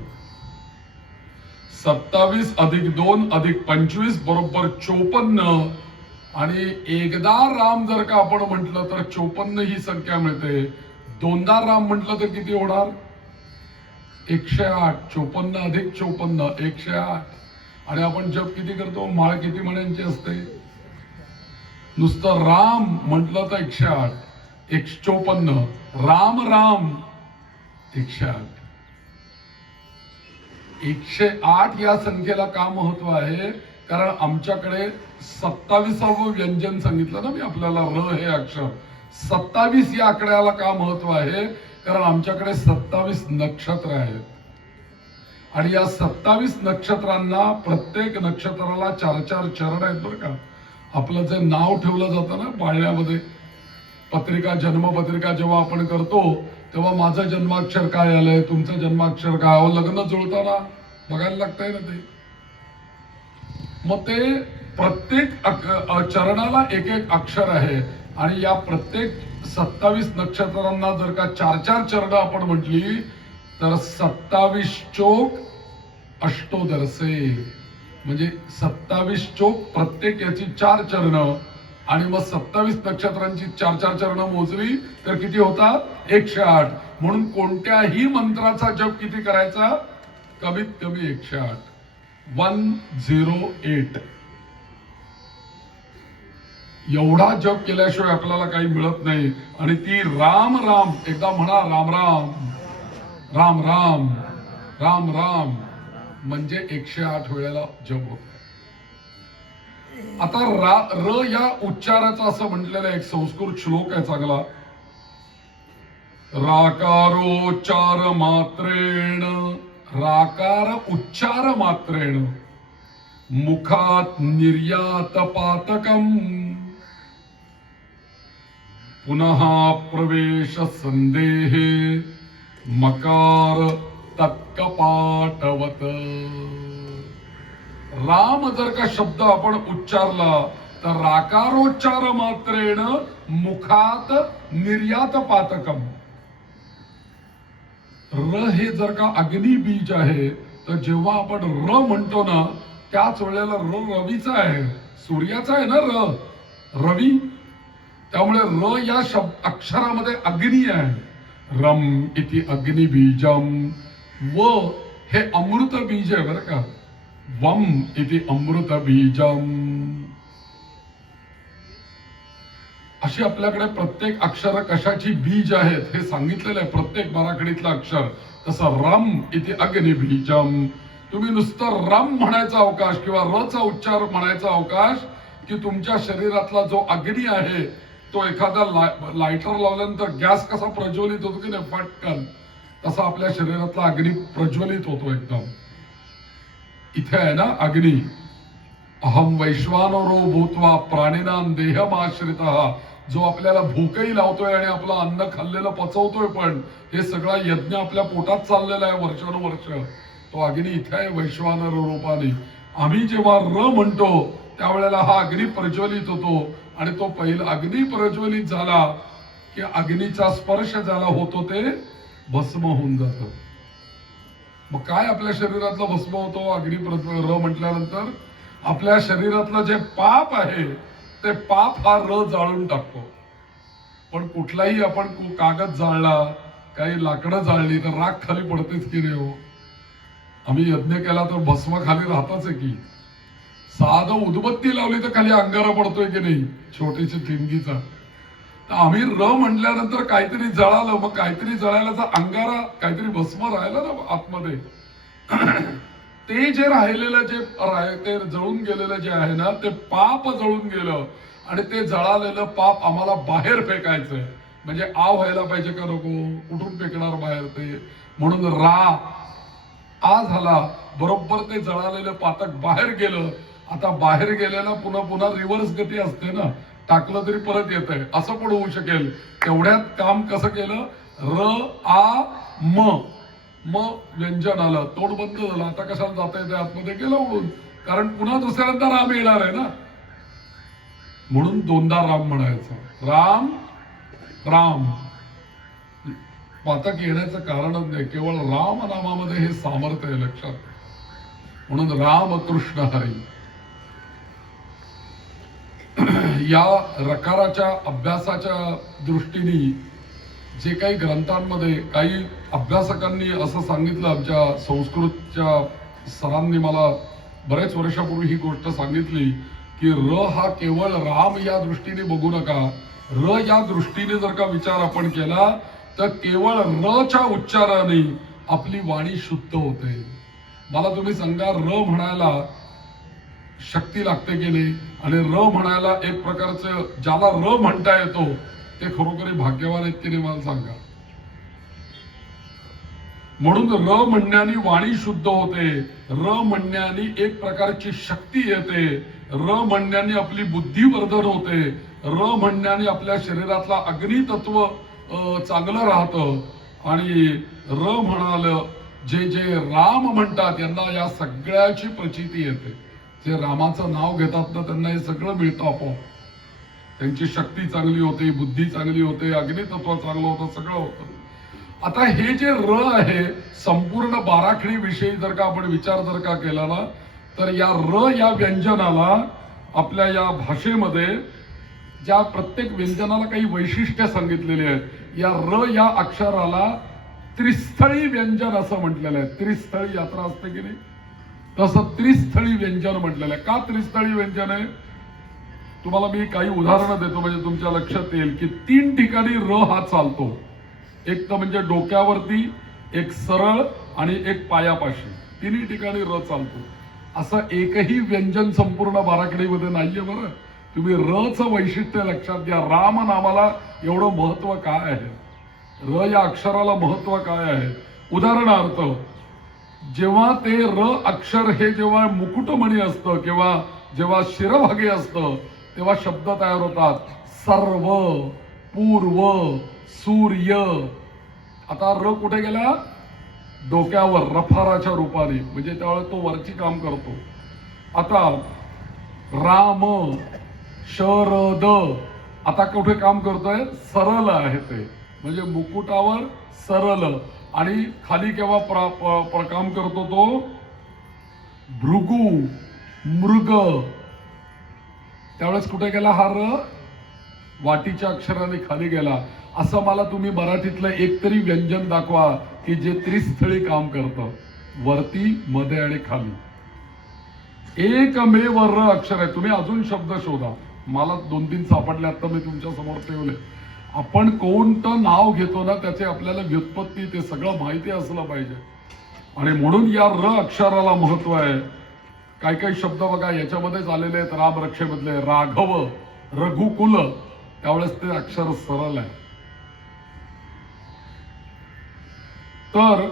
27 अधिक 2 अधिक 25 बरोबर 54. आणि एकदा राम जर का आपण म्हटलं तर 54 ही संख्या मिळते. दोनदा राम म्हटलं तर किती होणार, 108. 54 अधिक 54 108. आणि आपण जप किती करतो, माळ किती म्हणायची असते, नुसतं राम म्हटलं तर 108. 154 राम राम 108. 108 या संख्येला का महत्व आहे, कारण आमच्याकडे 27वं व्यंजन सांगितलं ना मी आपल्याला, र हे अक्षर. 27 या आकड्याला का महत्व आहे, कारण आमच्याकडे 27 नक्षत्र आहेत आणि या 27 नक्षत्रांना प्रत्येक नक्षत्राला 4-4 चरण आहेत बरं का. आपलं जे नाव ठेवलं जातं ना पाळण्यामध्ये, पत्रिका जन्मपत्रिका जेव्हा आपण करतो तेव्हा माझं जन्माक्षर काय आलंय, तुमचं जन्माक्षर काय, लग्न जुळताना बघायला लागतंय ना ते. मग ते प्रत्येक चरणाला एक एक अक्षर आहे आणि या प्रत्येक 27 नक्षत्रांना जर का 4-4 चरण आपण म्हटली तर 27 चोक अष्टोदरसे, म्हणजे 27 चोक प्रत्येक याची 4 चरण आणि मग 27 नक्षत्रांची 4-4 चरण मोजली तर किती होतात, 108. म्हणून कोणत्याही मंत्राचा जप किती करायचा, कमीत कमी 108. 108 एवढा जप केल्याशिवाय आपल्याला काही मिळत नाही. आणि ती राम राम, एकदा म्हणा राम राम राम राम राम राम, म्हणजे 108 वेळेला जप होत. आता र या उच्चाराचा असं म्हटलेलं एक संस्कृत श्लोक आहे चांगला, राकारोच्चार मात्रेण, राकार उच्चार मात्रेण मुखात निर्यात पातकम पुनः प्रवेश संदेहे मकार तत्कपाटवत. राम जर का शब्द आपण उच्चारला तर राकारोच्चार मात्रेण मुखात निर्यात पातकम. र हे जर का अग्नी बीज आहे, तर जेव्हा आपण र म्हणतो ना त्याच वेळेला र रवीचा आहे, सूर्याचा आहे ना र, रवी. त्यामुळे र या अक्षरामध्ये अग्नी आहे. रम इति अग्नि बीजम, व हे अमृत बीज आहे बरं का, वम इति अमृत बीजम. अशी आपल्याकडे प्रत्येक अक्षर कशाची बीज आहेत हे सांगितलेलं आहे प्रत्येक बाराखडीतलं अक्षर. तसं रम इति अग्नि बीजम, तुम्ही नुसतं रम म्हणायचा अवकाश किंवा र चा उच्चार म्हणायचा अवकाश की तुमच्या शरीरातला जो अग्नी आहे तो एखादा लायटर लावल्यानंतर गॅस कसा प्रज्वलित होतो की नाही पटकन, तसा आपल्या शरीरातला अग्नी प्रज्वलित होतो एकदम. इथे आहे ना अग्नी, अहम वैश्वानरो भूत्वा प्राणिनां देहमाश्रितः, जो आपल्याला भूकही लावतोय आणि आपलं अन्न खाल्लेलं पचवतोय, पण हे सगळा यज्ञ आपल्या पोटात चाललेला आहे वर्षानुवर्ष. तो अग्नी इथे आहे वैश्वानर रूपाने. आम्ही जेव्हा र म्हणतो त्यावेळेला हा अग्नी प्रज्वलित होतो आणि तो पहिला अग्नी प्रज्वलित झाला की अग्नीचा स्पर्श ज्याला होतो ते भस्म होऊन जातं. मग काय आपल्या शरीरातलं भस्म होतो अग्नी र म्हटल्यानंतर? आपल्या शरीरातलं जे पाप आहे ते पाप हा र जाळून टाकतो. पण कुठलाही आपण कागद जाळला, काही लाकडं जाळली तर राख खाली पडतेच की नाही हो. आम्ही यज्ञ केला तर भस्म खाली राहताच आहे की. साधं उदबत्ती लावली तर खाली अंगारा पडतोय की नाही छोटीशी ठिणगीचा. तर आम्ही र म्हटल्यानंतर काहीतरी जळालं, मग काहीतरी जळायला अंगारा, काहीतरी भस्म राहिलं ना आतमध्ये. ते जे राहिलेलं ते जळून गेलेलं जे आहे ना ते पाप जळून गेलं आणि ते जळालेलं पाप आम्हाला बाहेर फेकायचंय. म्हणजे आ व्हायला पाहिजे का नको? कुठून फेकणार बाहेर ते? म्हणून रा आ झाला, बरोबर ते जळालेलं पातक बाहेर गेलं. आता बाहेर गेल्याला पुन्हा पुन्हा रिव्हर्स गती असते ना, टाकलं तरी परत येत आहे, असं पण होऊ शकेल. तेवढ्यात काम कसं केलं? र आ म व्यंजन आलं, तोंड बंद झालं. आता कशाला जाता येते आतमध्ये? गेलं उडून, कारण पुन्हा दुसऱ्यांदा राम येणार आहे ना. म्हणून दोनदा राम म्हणायचं. राम राम पातक येण्याचं कारणच नाही, केवळ राम नामामध्ये हे सामर्थ्य आहे, लक्षात. म्हणून राम कृष्ण हरी. या रकाराच्या अभ्यासाच्या दृष्टीने जे काही ग्रंथांमध्ये काही अभ्यासकांनी असं सांगितलं, आमच्या संस्कृतच्या सरांनी मला बरेच वर्षापूर्वी ही गोष्ट सांगितली की र हा केवळ राम या दृष्टीने बघू नका. र या दृष्टीने जर का विचार आपण केला तर केवळ र च्या उच्चाराने आपली वाणी शुद्ध होते. मला तुम्ही सांगा, र म्हणायला शक्ती लागते की नाही? आणि र म्हणायला एक प्रकारचं ज्याला र म्हणता येतो ते खरोखरी भाग्यवान आहेत की नाही मला सांगा. म्हणून र म्हणण्याने वाणी शुद्ध होते, र म्हणण्याने एक प्रकारची शक्ती येते, र म्हणण्याने आपली बुद्धिवर्धन होते, र म्हणण्याने आपल्या शरीरातला अग्नितत्व चांगलं राहतं. आणि र म्हणाल जे जे राम म्हणतात यांना या सगळ्याची प्रचिती येते. जे रामाचं नाव घेतात ना त्यांना हे सगळं मिळतं आपोआप. त्यांची शक्ती चांगली होते, बुद्धी चांगली होते, अग्नितत्व चांगलं होतं, सगळं होतं. आता हे जे र आहे, संपूर्ण बाराखडी विषयी जर का आपण विचार जर का केला ना तर या र या व्यंजनाला आपल्या या भाषेमध्ये ज्या प्रत्येक व्यंजनाला काही वैशिष्ट्य सांगितलेली आहेत. या र या अक्षराला त्रिस्थळी व्यंजन असं म्हटलेलं आहे. त्रिस्थळी यात्रा असते की नाही, तसं त्रिस्थळी व्यंजन म्हटलेलं आहे. का त्रिस्थळी व्यंजन आहे? तुम्हाला मी काही उदाहरणं देतो म्हणजे तुमच्या लक्षात येईल की 3 ठिकाणी र हा चालतो. एक तर म्हणजे डोक्यावरती, एक सरळ आणि एक पायापाशी, तिन्ही ठिकाणी र चालतो. असं एकही व्यंजन संपूर्ण बाराखडीमध्ये नाहीये. बरं, तुम्ही र चं वैशिष्ट्य लक्षात घ्या. राम नामाला एवढं महत्व काय आहे? र या अक्षराला महत्व काय आहे? उदाहरणार्थ, जेव्हा ते र अक्षर हे जेव्हा मुकुटमणी असतं किंवा जेव्हा शिरभागी असतं तेव्हा शब्द तयार होतात. सर्व, पूर्व, सूर्य. आता र कुठे गेला? डोक्यावर, रफाराच्या रूपाने, म्हणजे त्यावेळेस तो वरची काम करतो. आता राम, शरद, आता कुठे काम करतोय? सरळ आहे ते, म्हणजे मुकुटावर सरळ. आणि खाली केव्हा काम करतो तो? भृगु, मृग. त्यावेळेस कुठे गेला हा र? वाटीच्या अक्षराने खाली गेला. असं मला तुम्ही मराठीतलं एक तरी व्यंजन दाखवा की जे त्रिस्थळी काम करतं, वरती, मध्ये आणि खाली. एकमेव र अक्षर आहे. तुम्ही अजून शब्द शोधा, मला 2-3 सापडले, आता मी तुमच्या समोर ठेवले. आपण कोणतं नाव घेतो ना त्याचे आपल्याला व्युत्पत्ती ते सगळं माहिती असलं पाहिजे. आणि म्हणून या र अक्षराला महत्व आहे. काही काही शब्द बघा याच्यामध्येच आलेले आहेत रामरक्षेमधले. राघव, रघुकुल, त्यावेळेस ते अक्षर सरळ आहे. तर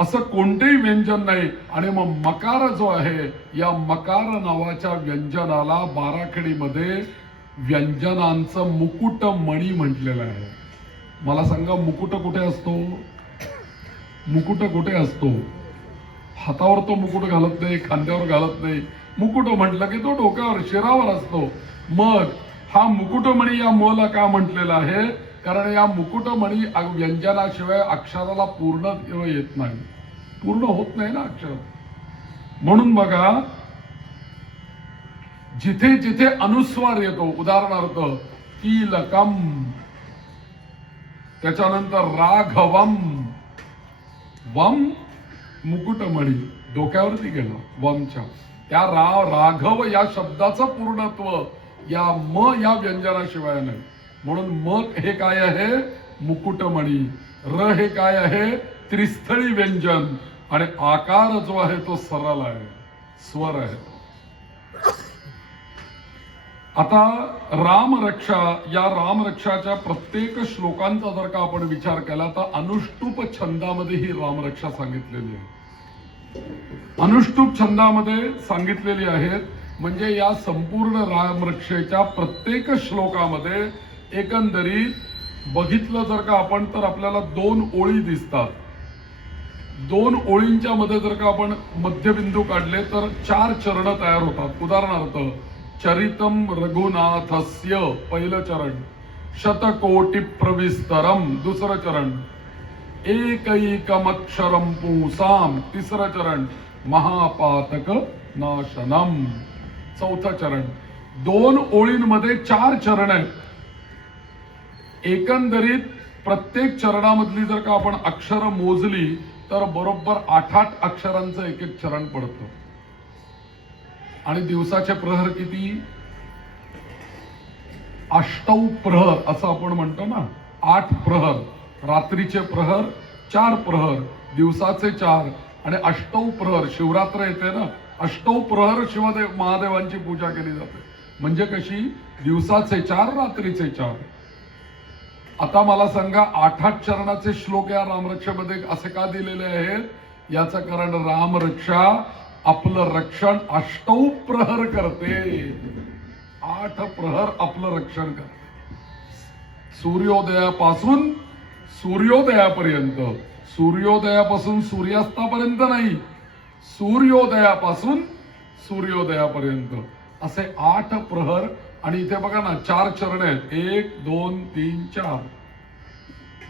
असं कोणतेही व्यंजन नाही. आणि मग मकार जो आहे, या मकार नावाच्या व्यंजनाला बाराखडीमध्ये व्यंजनांचं मुकुट मणी म्हटलेलं आहे. मला सांगा, मुकुट कुठे असतो? मुकुट कुठे असतो? हातावर तो मुकुट घालत नाही, खांद्यावर घालत नाही. मुकुट म्हटलं की तो डोक्यावर, शिरावर असतो. मग हा मुकुटमणी या मूळला का म्हटलेला आहे? कारण या मुकुटमणी व्यंजनाशिवाय अक्षराला पूर्ण येत नाही, पूर्ण होत नाही ना अक्षर. म्हणून बघा, जिथे जिथे अनुस्वार येतो, उदाहरणार्थ कीलकम, त्याच्यानंतर राघवम, वम मुकुटमणी डोक्यावरती गेलं वमच्या, त्या राघव या शब्दाचं पूर्णत्व या या व्यंजनाशिवाय नाही. म्हणून हे काय आहे? मुकुटमणी. हे काय आहे? त्रिस्थळी व्यंजन. आणि आकार जो आहे तो सरळ आहे, स्वर आहे. आता रामरक्षा, या रामरक्षाच्या प्रत्येक श्लोकांचा जर का आपण विचार केला तर अनुष्टुप छंदामध्ये ही रामरक्षा सांगितलेली आहे. अनुष्टुप छंदामध्ये सांगितलेली आहेत. म्हणजे या संपूर्ण रामरक्षेच्या प्रत्येक श्लोकामध्ये एकंदरीत बघितलं जर का आपण तर आपल्याला 2 ओळी दिसतात. 2 ओळींच्या मध्ये जर का आपण मध्यबिंदू काढले तर 4 चरण तयार होतात. उदाहरणार्थ चरितम रघुनाथस्य पहिलं चरण, शतकोटी प्रविस्तरम दुसरं चरण, एकैकमक्षरम पुंसाम तिसरं चरण, महापातक नाशनम चौथं चरण. 2 ओळींमध्ये 4 चरण आहेत. एकंदरीत प्रत्येक चरणामधली जर का आपण अक्षर मोजली तर बरोबर 8-8 अक्षरांचं एक एक चरण पडतं. आणि दिवसाचे प्रहर किती? 8 प्रहर असं आपण म्हणतो ना. 8 प्रहर, रात्रीचे प्रहर 4 प्रहर, दिवसाचे 4 आणि 8 प्रहर. शिवरात्र येते ना, 8 प्रहर शिवदेव महादेवांची पूजा केली जाते. म्हणजे कशी? दिवसाचे 4, रात्रीचे 4. आता मला सांगा, 8-8 चरणाचे श्लोक या रामरक्षेमध्ये असे का दिलेले आहेत? याचं कारण रामरक्षा आपलं रक्षण 8 प्रहर करते. 8 प्रहर आपलं रक्षण करते. सूर्योदयापासून सूर्योदयापर्यंत, सूर्योदयापासून सूर्यास्तापर्यंत नाही, सूर्योदयापासून सूर्योदयापर्यंत असे 8 प्रहर. आणि इथे बघा ना, 4 चरण आहेत. 1, 2, 3, 4.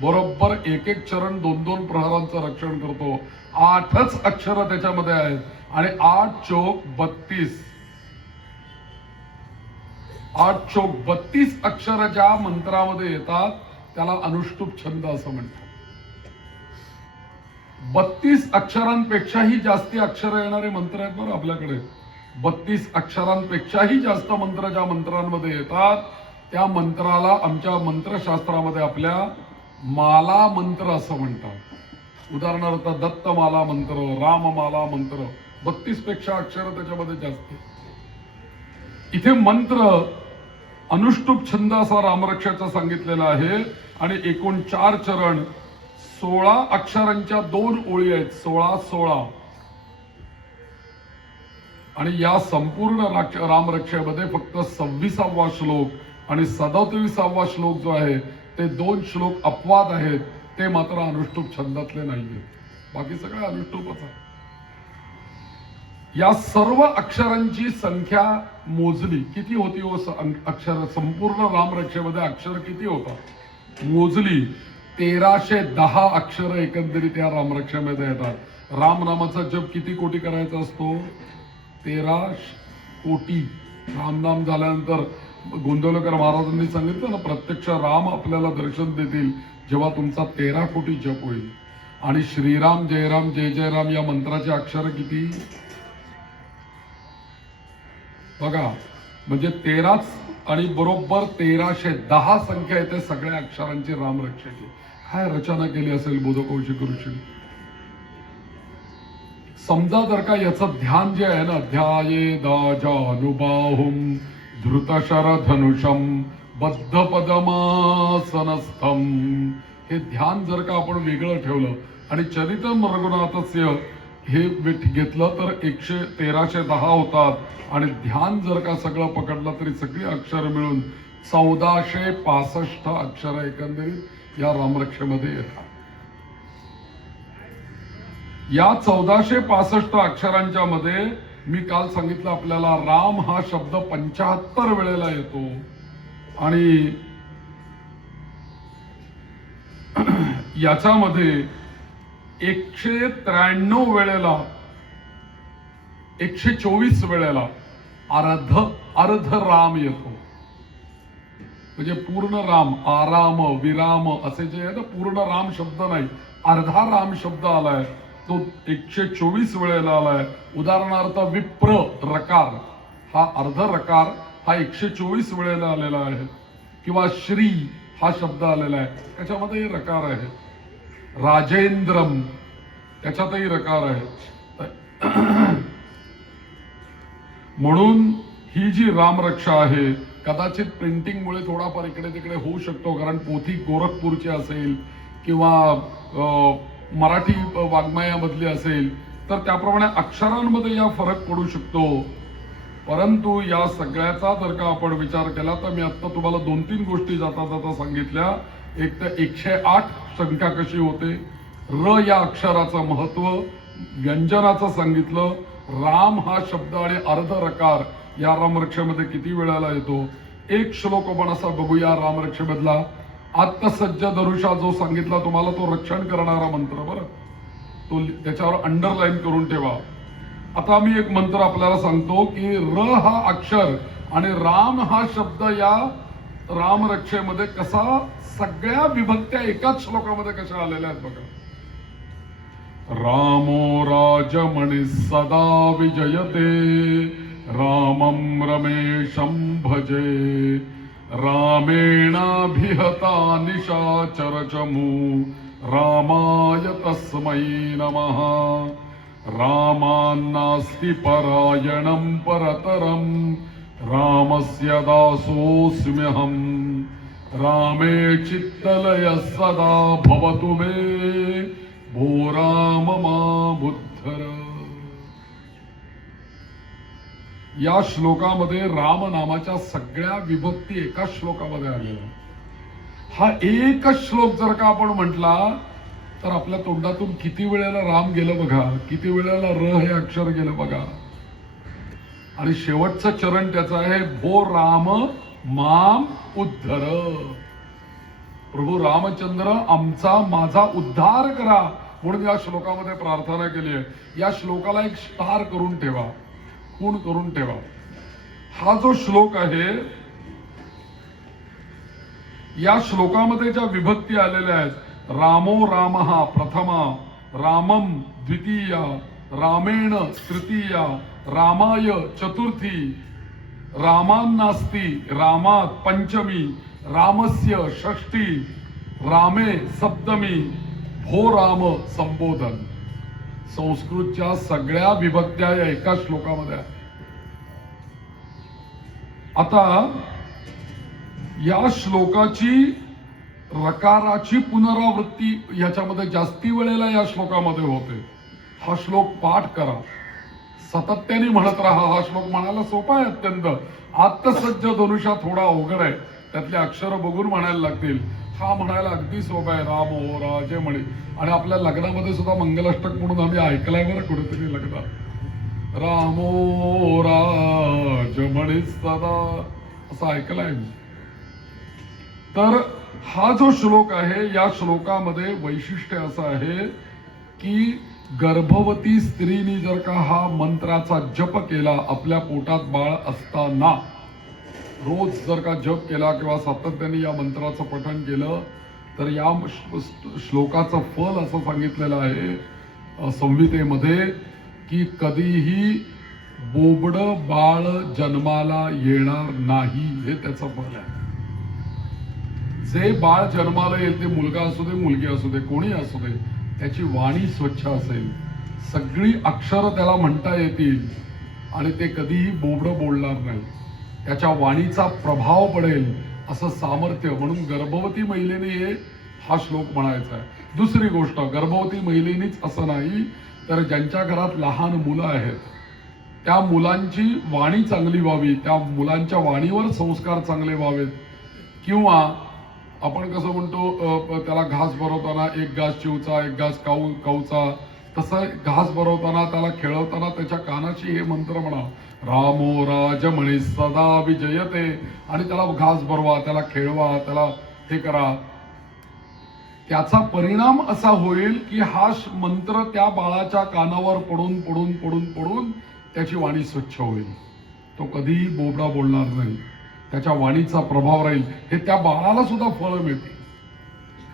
बरोबर एक एक चरण 2-2 प्रहरांचं रक्षण करतो. 8च अक्षर त्याच्यामध्ये आहेत. आणि 8 चोक 32. 8 चोक 32 अक्षर ज्या मंत्रामध्ये येतात त्याला अनुष्टुप छंद असं म्हणतात. 32 अक्षरांपेक्षाही जास्ती अक्षर येणारे मंत्र आहेत बरं आपल्याकडे. 32 अक्षरांपेक्षाही जास्त मंत्र ज्या मंत्रांमध्ये येतात त्या मंत्राला आमच्या मंत्रशास्त्रामध्ये आपल्या माला मंत्र असं म्हणतात. उदाहरणार्थ दत्तमाला मंत्र, राममाला मंत्र. 32 पेक्षा अक्षर त्याच्यामध्ये जास्त. इथे मंत्र अनुष्टुप छंद असा रामरक्षाचा सांगितलेला आहे. आणि एकूण 4 चरण, 16 अक्षरांच्या 2 ओळी आहेत. 16-16. आणि या संपूर्ण रामरक्षेमध्ये फक्त 26वा श्लोक आणि 37वा श्लोक जो आहे ते 2 श्लोक अपवाद आहेत. ते मात्र अनुष्टुप छंदातले नाहीये. बाकी सगळे अनुष्टुपच आहे. या सर्व अक्षरांची संख्या मोजली किती होती हो? अक्षर संपूर्ण रामरक्षेमध्ये अक्षर किती होतात मोजली? 1310 अक्षर एकंदरीत या रामरक्षेमध्ये येतात. रामनामाचा जप किती कोटी करायचा असतो? 13 कोटी. रामनाम झाल्यानंतर गोंदवलेकर महाराजांनी सांगितलं ना, प्रत्यक्ष राम आपल्याला दर्शन देतील जेव्हा तुमचा 13 कोटी जप होईल. आणि श्रीराम जयराम जय जयराम या मंत्राचे अक्षर किती बघा. म्हणजे 13 आणि बरोबर 1310 संख्या येते सगळ्या अक्षरांची रामरक्षेची. काय रचना केली असेल बोधकौशिक ऋषींनी. समजा जर का याचं ध्यान जे आहे ना, ध्याये दाजानुबाहुम धृतशरधनुषम बद्ध पदमासनस्थम, हे ध्यान जर का आपण वेगळं ठेवलं आणि चरितम रघुनाथस्य हे घेतलं तर 1310 होतात, आणि ध्यान जर का सगळं पकडलं तरी सगळी अक्षर मिळून 1465 अक्षर एकंदरीत या रामरक्षेमध्ये येतात. या 1465 अक्षरांच्या मध्ये मी काल सांगितलं आपल्याला, राम हा शब्द 75 वेळेला येतो आणि याच्यामध्ये 193 वेळेला 124 वेळेला अर्ध राम येतो. म्हणजे पूर्ण राम, आराम, विराम असे जे आहे ना, पूर्ण राम शब्द नाही, अर्धा राम शब्द आलाय तो 124 वेळेला आलाय. उदाहरणार्थ विप्र रकार, हा अर्ध रकार हा 124 वेळेला आलेला आहे. किंवा श्री हा शब्द आलेला आहे, त्याच्यामध्ये रकार आहे. राजेंद्रम त्याच्यातही रकार आहे. म्हणून ही जी रामरक्षा आहे, कदाचित प्रिंटिंगमुळे थोडाफार इकडे तिकडे होऊ शकतो, कारण पोथी गोरखपूरची असेल किंवा मराठी वाङ्मयामधली असेल तर त्याप्रमाणे अक्षरांमध्ये या फरक पडू शकतो. परंतु या सगळ्याचा जर का आपण विचार केला तर मी आता तुम्हाला 2-3 गोष्टी जाता जाता सांगितल्या. एक तर 108 संख्या कशी होते, र या अक्षराचं महत्व, व्यंजनाचं सांगितलं, राम हा शब्द आणि अर्ध रकार या रामरक्षेमध्ये किती वेळाला येतो. एक श्लोक आपण असा बघूया रामरक्षेमधला. आत्मसज्ज दरुषा जो सांगितला तुम्हाला, तो रक्षण करणारा मंत्र, बरं तो त्याच्यावर अंडरलाईन करून ठेवा. आता मी एक मंत्र आपल्याला सांगतो की र हा अक्षर आणि राम हा शब्द या रामरक्षेमध्ये कसा सगळ्या विभक्त्या एकाच श्लोकामध्ये कशा आलेल्या आहेत बघा. रामो राजमणि सदा विजयते, रामं रमेशं भजे, रामेणाभिहता निशाचरचमू, रामाय तस्मै नमः. रामान्नास्ति परायणं परतरं, रामस्य दासोऽस्म्यहं. रामे चित्तलयः सदा भवतु मे, भो राम मामुद्धर. या श्लोकामध्ये राम नामाच्या सगळ्या विभक्ती एका श्लोकामध्ये आलेल्या. हा एकच श्लोक जर का आपण म्हटला तर आपल्या तोंडातून किती वेळेला राम गेलं बघा, किती वेळेला र हे अक्षर गेलं बघा. आणि शेवटचं चरण त्याचं आहे, भो राम माम उद्धर. प्रभू रामचंद्र आमचा माझा उद्धार करा, म्हणून या श्लोकामध्ये प्रार्थना केली आहे. या श्लोकाला एक स्टार करून ठेवा, खूण करून ठेवा. हा जो श्लोक आहे, या श्लोकामध्ये ज्या विभक्ती आलेल्या आहेत, रामो रामः प्रथमा, रामम द्वितीया, रामेण तृतीया, रामाय चतुर्थी, रामान्नास्ति रामात पंचमी, रामस्य षष्ठी, रामे सप्तमी, भो राम संबोधन. संस्कृतच्या सगळ्या विभक्त्या या एका श्लोकामध्ये आहेत. आता या श्लोकाची रकाराची पुनरावृत्ती याच्यामध्ये जास्ती वेळेला या श्लोकामध्ये होते. हा श्लोक पाठ करा, सातत्याने म्हणत राहा. हा श्लोक म्हणायला सोपा आहे अत्यंत. आत्मसज्ज धनुषा थोडा अवघड आहे, त्यातले अक्षर बघून म्हणायला लागतील. हा म्हणायला अगदी सोपा आहे, राम ओ राजे म्हणे. आणि आपल्या लग्नामध्ये सुद्धा मंगलाष्टक म्हणून आम्ही ऐकलाय बरं कुठेतरी लग्नात, रामो राज म्हणे सदा, असं ऐकलंय मी. तर हा जो श्लोक आहे, या श्लोकामध्ये वैशिष्ट्य असं आहे की गर्भवती स्त्रीनी जर का हा मंत्राचा जप केला, आपल्या पोटात बाळ असताना रोज जर का जप केला किंवा सातत्याने या मंत्राचं पठण केलं, तर या श्लोकाचं फल असं सांगितलेलं आहे संहितेमध्ये की कधीही बोबड बाळ जन्माला येणार नाही, हे त्याचं फल आहे. जे बाळ जन्माला येईल, ते मुलगा असू दे मुलगी असू दे कोणी असू दे, त्याची वाणी स्वच्छ असेल, सगळी अक्षरं त्याला म्हणता येतील आणि ते कधीही बोबडं बोलणार नाही. त्याच्या वाणीचा प्रभाव पडेल असं सामर्थ्य. म्हणून गर्भवती महिलेने हा श्लोक म्हणायचा आहे. दुसरी गोष्ट, गर्भवती महिलेनीच असं नाही तर ज्यांच्या घरात लहान मुलं आहेत त्या मुलांची वाणी चांगली व्हावी, त्या मुलांच्या वाणीवर संस्कार चांगले व्हावेत. किंवा आपण कसं म्हणतो त्याला घास भरवताना एक घास चिवचा एक घास काऊचा, तसं घास भरवताना त्याला खेळवताना त्याच्या कानाशी हे मंत्र म्हणा, रामो राजमणी सदा विजयते, आणि त्याला घास भरवा, त्याला खेळवा, त्याला हे करा. त्याचा परिणाम असा होईल की हा मंत्र त्या बाळाच्या कानावर पडून पडून पडून पडून त्याची वाणी स्वच्छ होईल. तो कधीही बोबडा बोलणार नाही. त्याच्या वाणीचा प्रभाव राहील. हे त्या बाळाला सुद्धा फळ मिळते.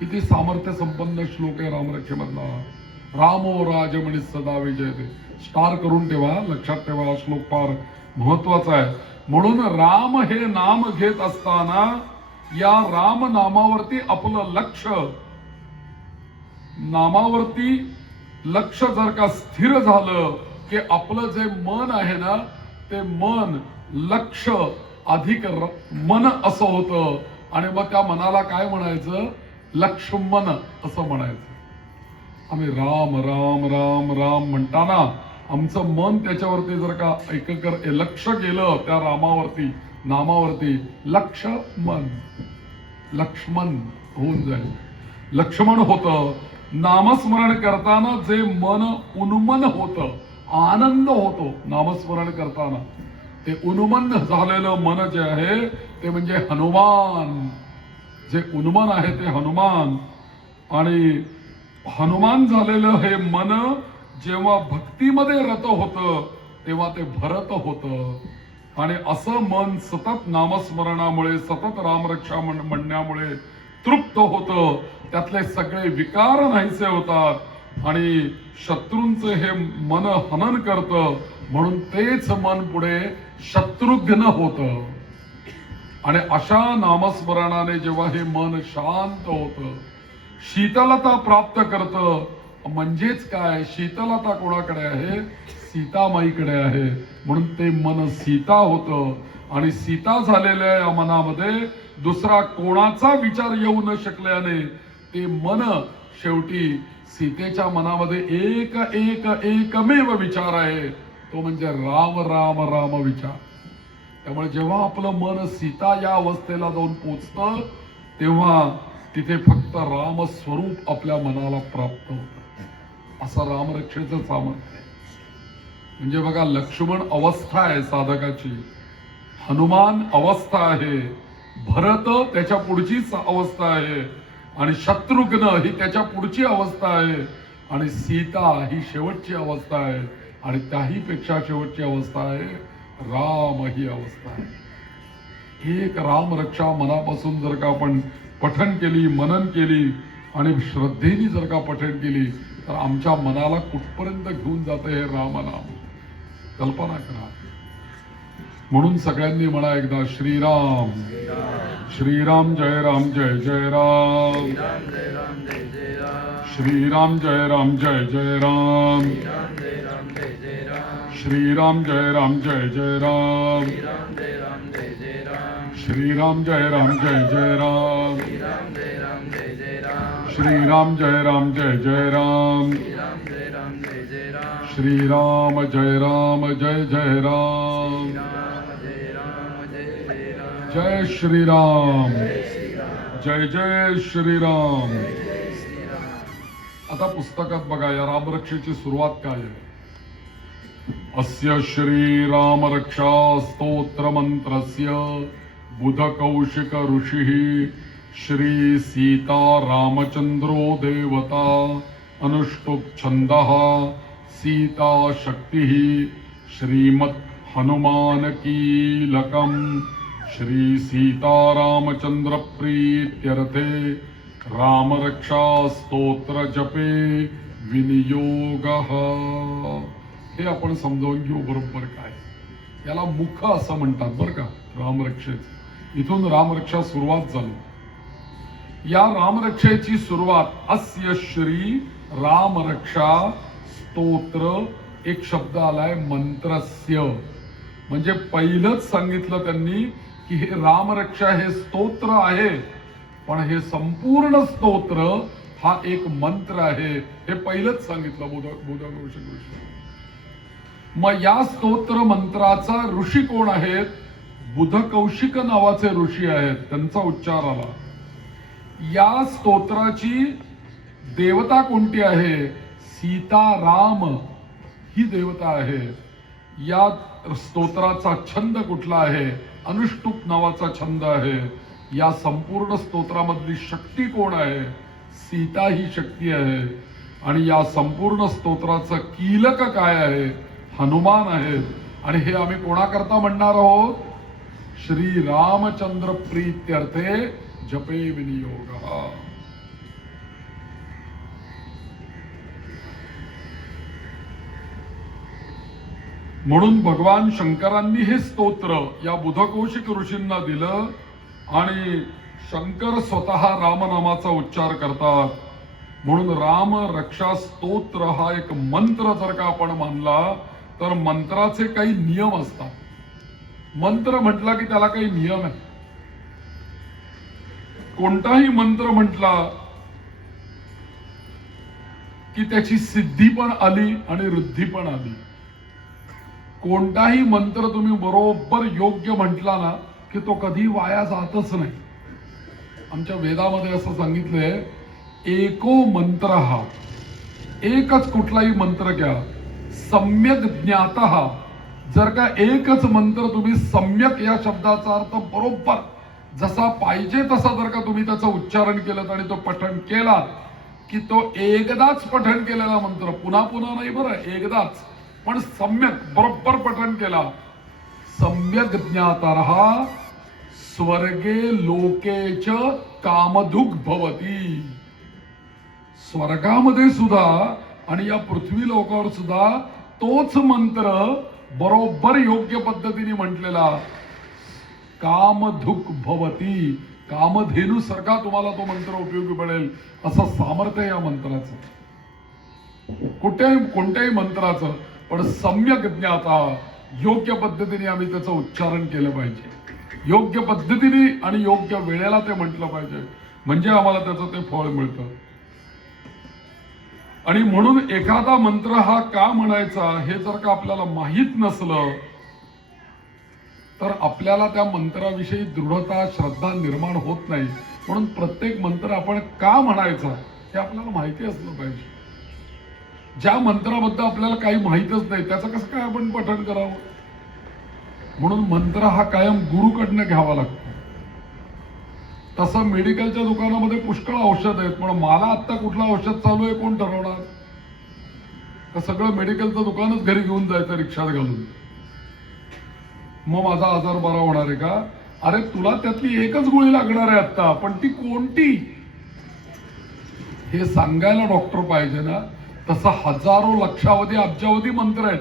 किती सामर्थ्य संपन्न श्लोक आहे रामरक्षेमधला. रामो राजमणी सदा विजयते. स्टार करून ठेवा, लक्षात ठेवा. हा श्लोक फार महत्वाचा आहे. म्हणून राम हे नाम घेत असताना या राम नामावरती आपलं लक्ष, नामावरती लक्ष जर का स्थिर झालं की आपलं जे मन आहे ना ते मन लक्ष अधिक मन असं होतं. आणि मग त्या मनाला काय म्हणायचं, लक्ष्मण असं म्हणायचं. आम्ही राम राम राम राम म्हणताना आमचं मन त्याच्यावरती जर का लक्ष गेलं त्या रामावरती, नामावरती, लक्ष्मण होऊन जाईल. लक्ष्मण होतं. नामस्मरण करताना जे मन उन्मन होतं, आनंद होतो नामस्मरण करताना, ते उन्मन झालेलं मन जे आहे ते म्हणजे हनुमान. जे उन्मन आहे ते हनुमान. आणि हनुमान झालेलं हे मन जेव्हा भक्तीमध्ये रत होतं तेव्हा ते भरत होतं. आणि असं मन सतत नामस्मरणामुळे, सतत रामरक्षा म्हणण्यामुळे तृप्त होतं. त्यातले सगळे विकार नाहीसे होतात आणि शत्रूंचे हे मन हनन करतं. म्हणून तेच मन पुढे शत्रुघ्न होतं. आणि अशा नामस्मरणाने जेव्हा हे मन शांत होतं, शीतलता प्राप्त करतं. म्हणजेच काय, शीतलता कोणाकडे आहे, सीतामाईकडे आहे. म्हणून ते मन सीता होतं. आणि सीता झालेल्या या मनामध्ये दुसरा कोणाचा विचार येऊ न शकल्याने ते मन शेवटी सीतेच्या मनामध्ये एकमेव विचार आहे, तो म्हणजे राम राम राम विचार. त्यामुळे जेव्हा आपलं मन सीता या अवस्थेला जाऊन पोचतं तेव्हा तिथे फक्त राम स्वरूप आपल्या मनाला प्राप्त होतं. असं रामरक्षेचं सामर्थ्य आहे. म्हणजे बघा, लक्ष्मण अवस्था आहे साधकाची, हनुमान अवस्था आहे, भरत त्याच्या पुढचीच अवस्था आहे, आणि शत्रुघ्न ही त्याच्या पुढची अवस्था आहे, आणि सीता ही शेवटची अवस्था आहे, आणि त्याही पेक्षा शेवटची अवस्था आहे राम ही अवस्था आहे. एक रामरक्षा मनापासून जर का आपण पठन केली, मनन केली आणि श्रद्धेने जर का पठन केली तर आमच्या मनाला कुठपर्यंत घेऊन जाते हे रामनाम, कल्पना करा. म्हणून सगळ्यांनी म्हणा एकदा, श्रीराम श्रीराम जय राम जय जय राम, श्रीराम जय राम जय जय राम, श्रीराम जय राम जय जय राम, श्रीराम जय राम जय जय राम, श्रीराम जय राम जय जय राम, श्रीराम जय राम जय जय राम, जय श्रीराम, जय जय श्रीराम. आता पुस्तकात बघा या रामरक्षेची सुरुवात काय आहे. अस्य श्रीरामरक्षा स्तोत्र मंत्रस्य बुध कौशिक ऋषिः श्री सीता रामचंद्रो देवता अनुष्टुप छंदः सीता शक्तिः श्रीमत् हनुमान कीलकम् श्री सीता रामचंद्र प्रीत्यर्थे रामरक्षा स्तोत्र जपे विनियोगः. हे आपण समजावून घेऊ बरोबर काय. याला मुख असं म्हणतात बरं का रामरक्षेचं. इथून रामरक्षा सुरुवात झाली. या रामरक्षेची सुरुवात अस्य श्री रामरक्षा स्तोत्र एक शब्द आलाय मंत्रस्य, म्हणजे पहिलंच सांगितलं त्यांनी की हे रामरक्षा हे स्तोत्र आहे, पण हे संपूर्ण स्तोत्र हा एक मंत्र आहे, हे पहिलंच सांगितलं बुधकौशिक ऋषी. मग या स्तोत्र मंत्राचा ऋषी कोण आहेत? बुधकौशिक नावाचे ऋषी आहेत, त्यांचा उच्चार आला. या स्तोत्राची देवता कोणती आहे? सीताराम ही देवता आहे. या स्तोत्राचा छंद कुठला आहे? अनुष्टुप नावाचा छंद आहे. या संपूर्ण स्तोत्रामधली शक्ती कोण आहे? सीता ही शक्ती आहे. आणि या संपूर्ण स्तोत्राचं कीलक काय आहे? हनुमान आहेत. आणि हे आम्ही कोणाकरता म्हणणार आहोत? श्री रामचंद्र प्रीत्यर्थे जपे विनियोग. म्हणून भगवान शंकरांनी हे स्तोत्र या बुधकौशिक ऋषींना दिलं आणि शंकर स्वतः रामनामाचा उच्चार करतात. म्हणून राम रक्षा स्तोत्र हा एक मंत्र जर का आपण मानला तर मंत्राचे काही नियम असतात. मंत्र म्हटला की त्याला काही नियम आहे. कोणताही मंत्र म्हटला की त्याची सिद्धी पण आली आणि वृद्धी पण आली. कोणताही मंत्र तुम्ही बरोबर योग्य म्हटला ना की तो कधी वाया जातच नाही. आमच्या वेदामध्ये असं सांगितलंय, एको मंत्र हा, एकच कुठलाही मंत्र घ्या, सम्यक ज्ञातः. जर का एकच मंत्र तुम्ही सम्यक या शब्दाचा अर्थ बरोबर जसा पाहिजे तसा जर का तुम्ही त्याचं उच्चारण केलं आणि तो पठण केला की तो एकदाच पठण केलेला मंत्र, पुन्हा पुन्हा नाही बरं, एकदाच, पण सम्यक बरोबर पठण केला. सम्यक ज्ञातः स्वर्गे लोकेच कामधुक भवती. स्वर्गामध्ये सुद्धा आणि या पृथ्वी लोकावर सुद्धा तोच मंत्र बरोबर योग्य पद्धतीने म्हटलेला कामधुक भवती. कामधेनू सारखा तुम्हाला तो मंत्र उपयोगी पडेल असं सामर्थ्य या मंत्राचं. कोणत्याही मंत्राचं, पण सम्यक ज्ञाता, योग्य पद्धतीने आम्ही त्याचं उच्चारण केलं पाहिजे, योग्य पद्धतीने आणि योग्य वेळेला ते म्हटलं पाहिजे, म्हणजे आम्हाला त्याचं ते फळ मिळतं. आणि म्हणून एखादा मंत्र हा का म्हणायचा हे जर का आपल्याला माहीत नसलं तर आपल्याला त्या मंत्राविषयी दृढता, श्रद्धा निर्माण होत नाही. म्हणून प्रत्येक मंत्र आपण का म्हणायचा हे आपल्याला माहिती असलं पाहिजे. ज्या मंत्राबद्दल आपल्याला काही माहीतच नाही त्याचं कसं काय आपण पठण करावं? म्हणून मंत्र हा कायम गुरुकडनं घ्यावा लागतो. तसं मेडिकलच्या दुकानामध्ये पुष्कळ औषध आहेत, पण मला आता कुठलं औषध चालू आहे कोण ठरवणार? तर सगळं मेडिकलचं दुकानच घरी घेऊन जायचं रिक्षात घालून, मग माझा आजार बरा होणार आहे का? अरे तुला त्यातली एकच गोळी लागणार आहे आता, पण ती कोणती हे सांगायला डॉक्टर पाहिजे ना. तसं हजारो, लक्षावधी, अब्जावधी मंत्र आहेत.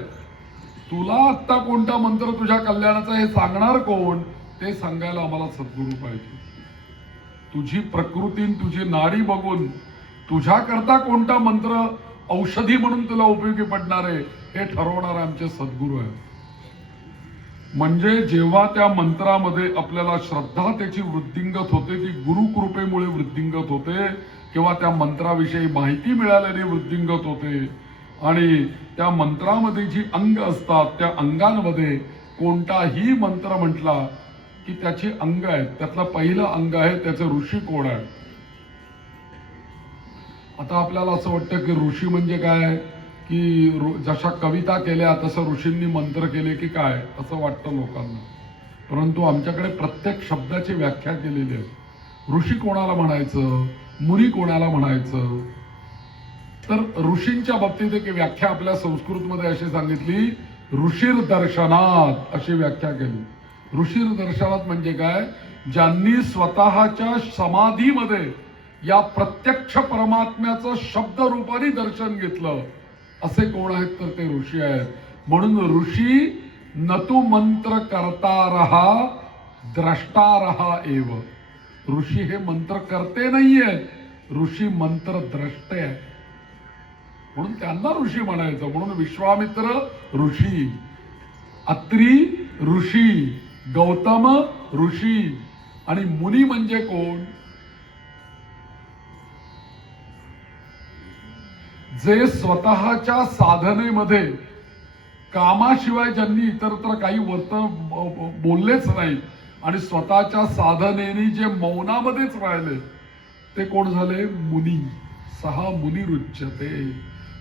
तुला आता कोणता मंत्र तुझ्या कल्याणाचा हे सांगणार कोण? ते सांगायला आम्हाला सद्गुरू पाहिजे. तुझी प्रकृती, तुझी नाडी बघून तुझ्याकरता कोणता मंत्र औषधी म्हणून तुला उपयोगी पडणार आहे हे ठरवणारे आमचे सद्गुरू आहे. म्हणजे जेव्हा त्या मंत्रामध्ये आपल्याला श्रद्धा त्याची वृद्धिंगत होते, ती गुरुकृपेमुळे वृद्धिंगत होते, किंवा त्या मंत्राविषयी माहिती मिळाल्याने वृद्धिंगत होते. आणि त्या मंत्रामध्ये जी अंग असतात त्या अंगांमध्ये कोणताही मंत्र म्हटला की त्याची अंग आहेत. त्यातलं पहिलं अंग आहे त्याचे ऋषी कोण आहे. आता आपल्याला असं वाटतं की ऋषी म्हणजे काय, की जशा कविता केल्या तसं ऋषींनी मंत्र केले की काय, असं वाटतं लोकांना. परंतु आमच्याकडे प्रत्येक शब्दाची व्याख्या केलेली आहे. ऋषी कोणाला म्हणायचं, मुनी कोणाला म्हणायचं, तर ऋषींच्या बाबतीत एक व्याख्या आपल्या संस्कृतमध्ये अशी सांगितली, ऋषीर दर्शनात अशी व्याख्या केली. ऋषीर दर्शनात म्हणजे काय, ज्यांनी स्वतःच्या समाधीमध्ये या प्रत्यक्ष परमात्म्याचं शब्द रूपाने दर्शन घेतलं असे कोण आहेत, तर ते ऋषी आहेत. म्हणून ऋषी नतु मंत्र कर्तारहा द्रष्टारहा एव. ऋषी हे मंत्र करते नाहीये, ऋषी मंत्र द्रष्टे आहे. म्हणून त्यांना ऋषी म्हणायचं. म्हणून विश्वामित्र ऋषी, अत्री ऋषी, गौतम ऋषी, आणि मुनी म्हणजे कोण? जे स्वतःच्या साधनेमध्ये कामाशिवाय ज्यांनी इतरत्र काही बोललेच नाही आणि स्वतःच्या साधनेने जे मौनामध्येच राहिले ते कोण झाले? मुनी. सहा मुनी रुच्यते.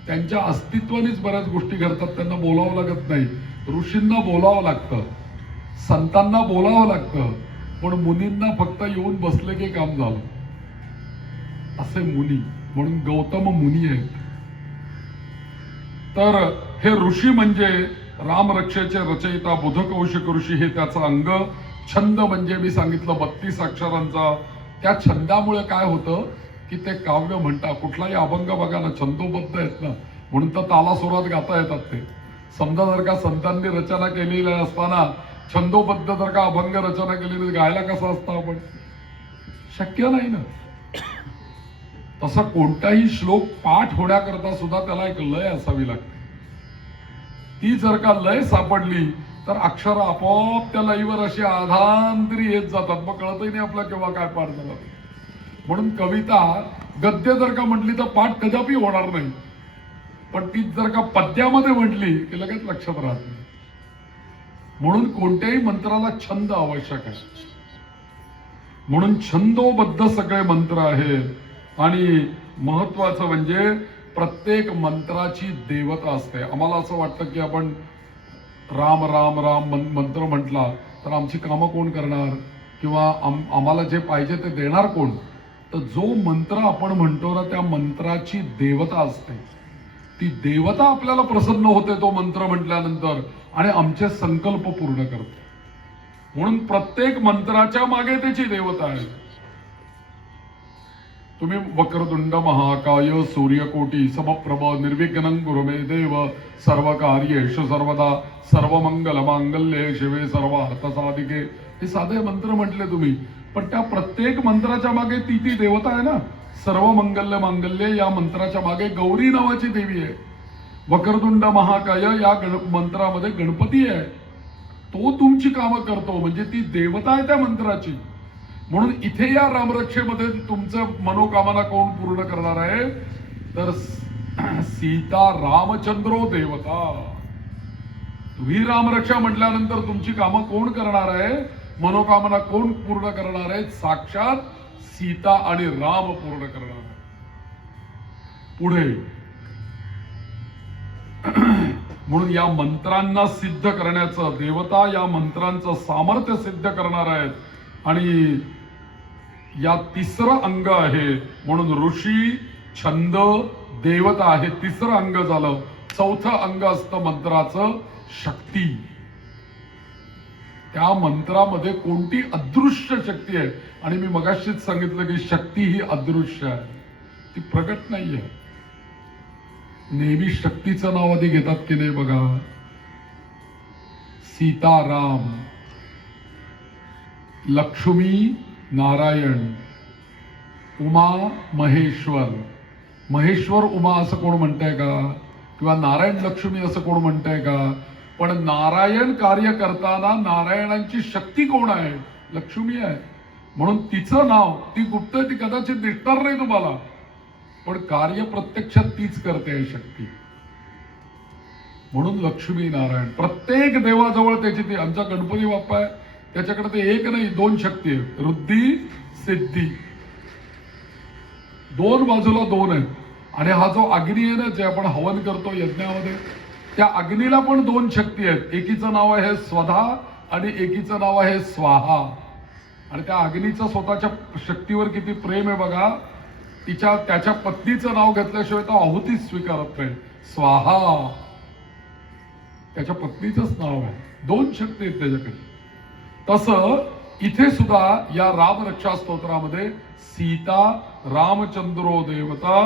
त्यांच्या अस्तित्वानेच बऱ्याच गोष्टी घडतात. त्यांना बोलावं लागत नाही. ऋषींना बोलावं लागतं, संतांना बोलावं लागतं, पण मुनींना फक्त येऊन बसले की काम झालं. असे मुनी, म्हणून गौतम मुनी आहेत. तर हे ऋषी म्हणजे रामरक्षेचे रचयिता बुधकौशिक ऋषी, हे त्याचं अंग. छंद म्हणजे मी सांगितलं 32 अक्षरांचा. त्या छंदामुळे काय होतं की ते काव्य म्हणता. कुठलाही अभंग बघा ना, छंदोबद्ध आहेत ना, म्हणून तर तालासुरात गाता येतात ते. समजा जर का संतांनी रचना केलेली असताना छंदोबद्ध जर का अभंग रचना केलेली, गायला कसं असतं आपण? शक्य नाही ना. तसा कोणताही श्लोक पाठ होण्याकरता सुद्धा त्याला एक लय असावी लागते. ती जर का लय सापडली तर अक्षर आपोआप त्या लयीवर अशी आधांतरी येत जातात. मग कळतही नाही आपला केव्हा काय पाठ झाला. म्हणून कविता गद्य जर का म्हटली तर पाठ कदापि होणार नाही, पण ती जर का पद्यामध्ये म्हटली की लगेच लक्षात राहत नाही. म्हणून कोणत्याही मंत्राला छंद आवश्यक आहे. म्हणून छंदोबद्ध सगळे मंत्र आहेत. आणि महत्वाचं म्हणजे प्रत्येक मंत्राची देवता असते. आम्हाला असं वाटतं की आपण राम राम राम मंत्र म्हटला तर आमची कामं कोण करणार, किंवा आम्हाला जे पाहिजे ते देणार कोण? तर जो मंत्र आपण म्हणतो ना, त्या मंत्राची देवता असते. ती देवता आपल्याला प्रसन्न होते तो मंत्र म्हटल्यानंतर, आणि आमचे संकल्प पूर्ण करते. म्हणून प्रत्येक मंत्राच्या मागे त्याची देवता आहे. तुम्ही वक्रतुंड महाकाय सूर्यकोटी समप्रभ निर्विघ्नं कुरु मे देव सर्वकार्येषु सर्वदा सर्वमंगल मांगल्ये शिवे सर्वार्थसाधिके, हे साधे मंत्र म्हटले तुम्ही, पण त्या प्रत्येक मंत्राच्या मागे ती देवता आहे ना. सर्वमंगल्य मांगल्ये या मंत्राच्या मागे गौरी नावाची देवी आहे. वक्रतुंड महाकाय या मंत्रामध्ये गणपती आहे. तो तुमची कामं करतो, म्हणजे ती देवता आहे त्या मंत्राची. म्हणून इथे या रामरक्षेमध्ये तुमचं मनोकामना कोण पूर्ण करणार आहे? तर सीता रामचंद्रो देवता. तुम्ही रामरक्षा म्हटल्यानंतर तुमची कामं कोण करणार आहे? मनोकामना कोण पूर्ण करणार आहे? साक्षात सीता आणि राम पूर्ण करणार आहे. पुढे म्हणून या मंत्रांना सिद्ध करण्याचं, देवता या मंत्रांचं सामर्थ्य सिद्ध करणार आहेत. आणि या तिसरं अंग आहे. म्हणून ऋषी, छंद, देवता हे तिसरं अंग झालं. चौथं अंग असतं मंत्राचं शक्ती. त्या मंत्रामध्ये कोणती अदृश्य शक्ती आहे. आणि मी मगाशीच सांगितलं की शक्ती ही अदृश्य आहे, ती प्रगट नाहीये. नेहमी शक्तीचं नाव आधी घेतात की नाही बघा. सीताराम, लक्ष्मी नारायण, उमा महेश्वर. महेश्वर उमा असं कोण म्हणतंय का? किंवा नारायण लक्ष्मी असं कोण म्हणतंय का? पण नारायण कार्य करताना नारायणांची शक्ती कोण आहे? लक्ष्मी आहे. म्हणून तिचं नाव, ती गुप्त, ती कदाचित दिसणार नाही तुम्हाला, पण कार्य प्रत्यक्षात तीच करते आहे शक्ती. म्हणून लक्ष्मी नारायण. प्रत्येक देवाजवळ त्याची ती. आमचा गणपती बाप्पा आहे, त्याच्याकडे ते एक नाही 2 शक्ती आहे. रुद्धी सिद्धी, 2 बाजूला 2 आहेत. आणि हा जो अग्नी आहे ना, जे आपण हवन करतो यज्ञामध्ये, त्या अग्नीला पण 2 शक्ती आहेत. एकीचं नाव आहे स्वधा आणि एकीचं नाव आहे स्वाहा. आणि त्या अग्नीचं स्वतःच्या शक्तीवर किती प्रेम आहे बघा. त्याच्या पत्नीचं नाव घेतल्याशिवाय तो आहुतीच स्वीकारत नाही. स्वाहा त्याच्या पत्नीचंच नाव आहे. 2 शक्ती आहेत त्याच्याकडे. तसं इथे सुद्धा या रामरक्षा स्तोत्रामध्ये सीता रामचंद्रो देवता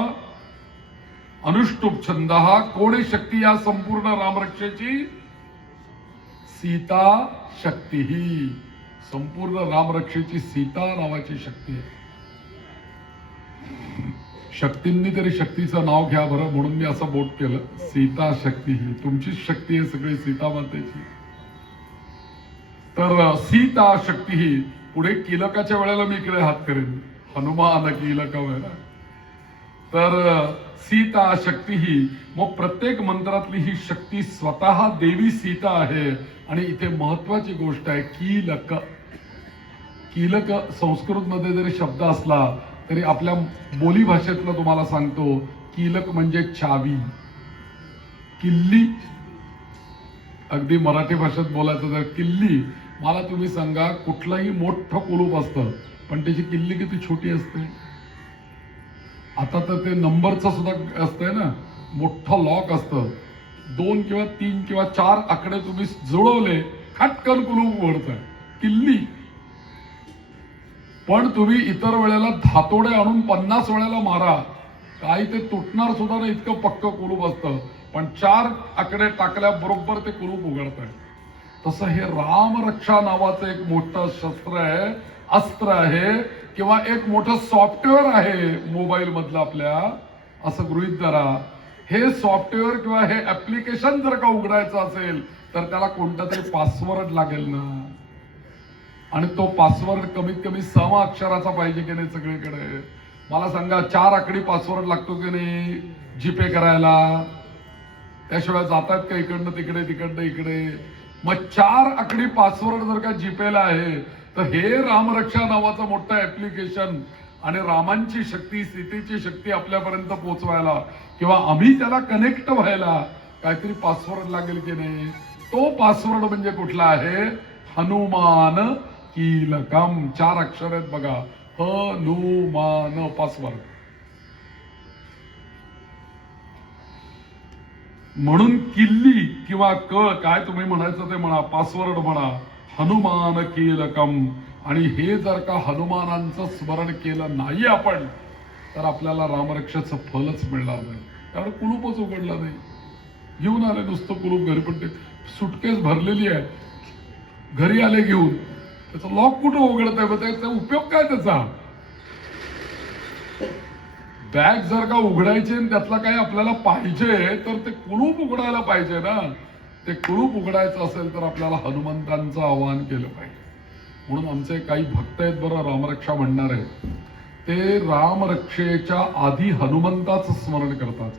अनुष्टुप छंद. कोणी शक्ती या संपूर्ण रामरक्षेची? सीता शक्ती. ही संपूर्ण रामरक्षेची सीता नावाची शक्ती आहे. शक्तींनी तरी शक्तीचं नाव घ्या बरं, म्हणून मी असं बोट केलं. सीता शक्ती ही तुमचीच शक्ती आहे सगळी, सीता मातेची. तर सीता शक्ती ही पुढे कीलकाच्या वेळेला मी इकडे हात करेन, हनुमान कीलक वेळेला. तर सीता शक्ती ही, मग प्रत्येक मंत्रातली ही शक्ती स्वतः देवी सीता आहे. आणि इथे महत्वाची गोष्ट आहे, कीलक. कीलक संस्कृत मध्ये जरी शब्द असला तरी आपल्या बोली भाषेतलं तुम्हाला सांगतो, कीलक म्हणजे चावी, किल्ली. अगदी मराठी भाषेत बोलायचं तर किल्ली. मला तुम्ही सांगा, कुठलंही मोठं कुलूप असतं पण त्याची किल्ली किती छोटी असते. आता तर ते नंबरचं सुद्धा असतंय ना, मोठं लॉक असतं. 2 किंवा 3 किंवा 4 आकडे तुम्ही जुळवले, खटकन कुलूप उघडतंय. किल्ली. पण तुम्ही इतर वेळेला धातोडे आणून 50 वेळेला मारा, काही ते तुटणार सुद्धा नाही, इतकं पक्क कुलूप असतं. पण 4 आकडे टाकल्याबरोबर ते कुलूप उघडत आहे. तसं हे रामरक्षा नावाचं एक मोठं शस्त्र आहे, अस्त्र आहे, किंवा एक मोठं सॉफ्टवेअर आहे मोबाईल मधलं आपल्या, असं गृहीत धरा. हे सॉफ्टवेअर किंवा हे ऍप्लिकेशन जर का उघडायचं असेल तर त्याला कोणता तरी पासवर्ड लागेल ना. आणि तो पासवर्ड कमीत कमी 6 अक्षराचा पाहिजे की नाही सगळीकडे. मला सांगा, 4 आकडी पासवर्ड लागतो की नाही जीपे करायला? त्याशिवाय जातात का इकडनं तिकडे तिकडनं इकडे? मग 4 आकडी पासवर्ड जर का जीपेला आहे तर हे रामरक्षा नावाचं मोठं ऍप्लिकेशन आणि रामांची शक्ती, सीतेची शक्ती आपल्यापर्यंत पोहोचवायला किंवा आम्ही त्याला कनेक्ट व्हायला काहीतरी पासवर्ड लागेल की नाही. तो पासवर्ड म्हणजे कुठला आहे? हनुमान कीलकम. 4 अक्षर आहेत बघा, हनुमान पासवर्ड. म्हणून किल्ली किंवा काय तुम्ही म्हणायचं ते म्हणा, पासवर्ड म्हणा, हनुमान कीलकम. आणि हे जर का हनुमानांचं स्मरण केलं नाही आपण तर आपल्याला रामरक्षाचं फलच मिळणार नाही. कारण कुलूपच उघडलं नाही. घेऊन आले नुसतं कुलूप घरी, पण ते सुटकेस भरलेली आहे, घरी आले घेऊन, त्याचं लॉक कुठं उघडत आहे? त्याचा उपयोग काय त्याचा? बॅग जर का उघडायची आणि त्यातला काही आपल्याला पाहिजे तर ते कुलूप उघडायला पाहिजे ना. ते कुलूप उघडायचं असेल तर आपल्याला हनुमंतांचं आवाहन केलं पाहिजे. म्हणून आमचे काही भक्त आहेत बरं, रामरक्षा म्हणणारे, ते रामरक्षेच्या आधी हनुमंताचं स्मरण करतात.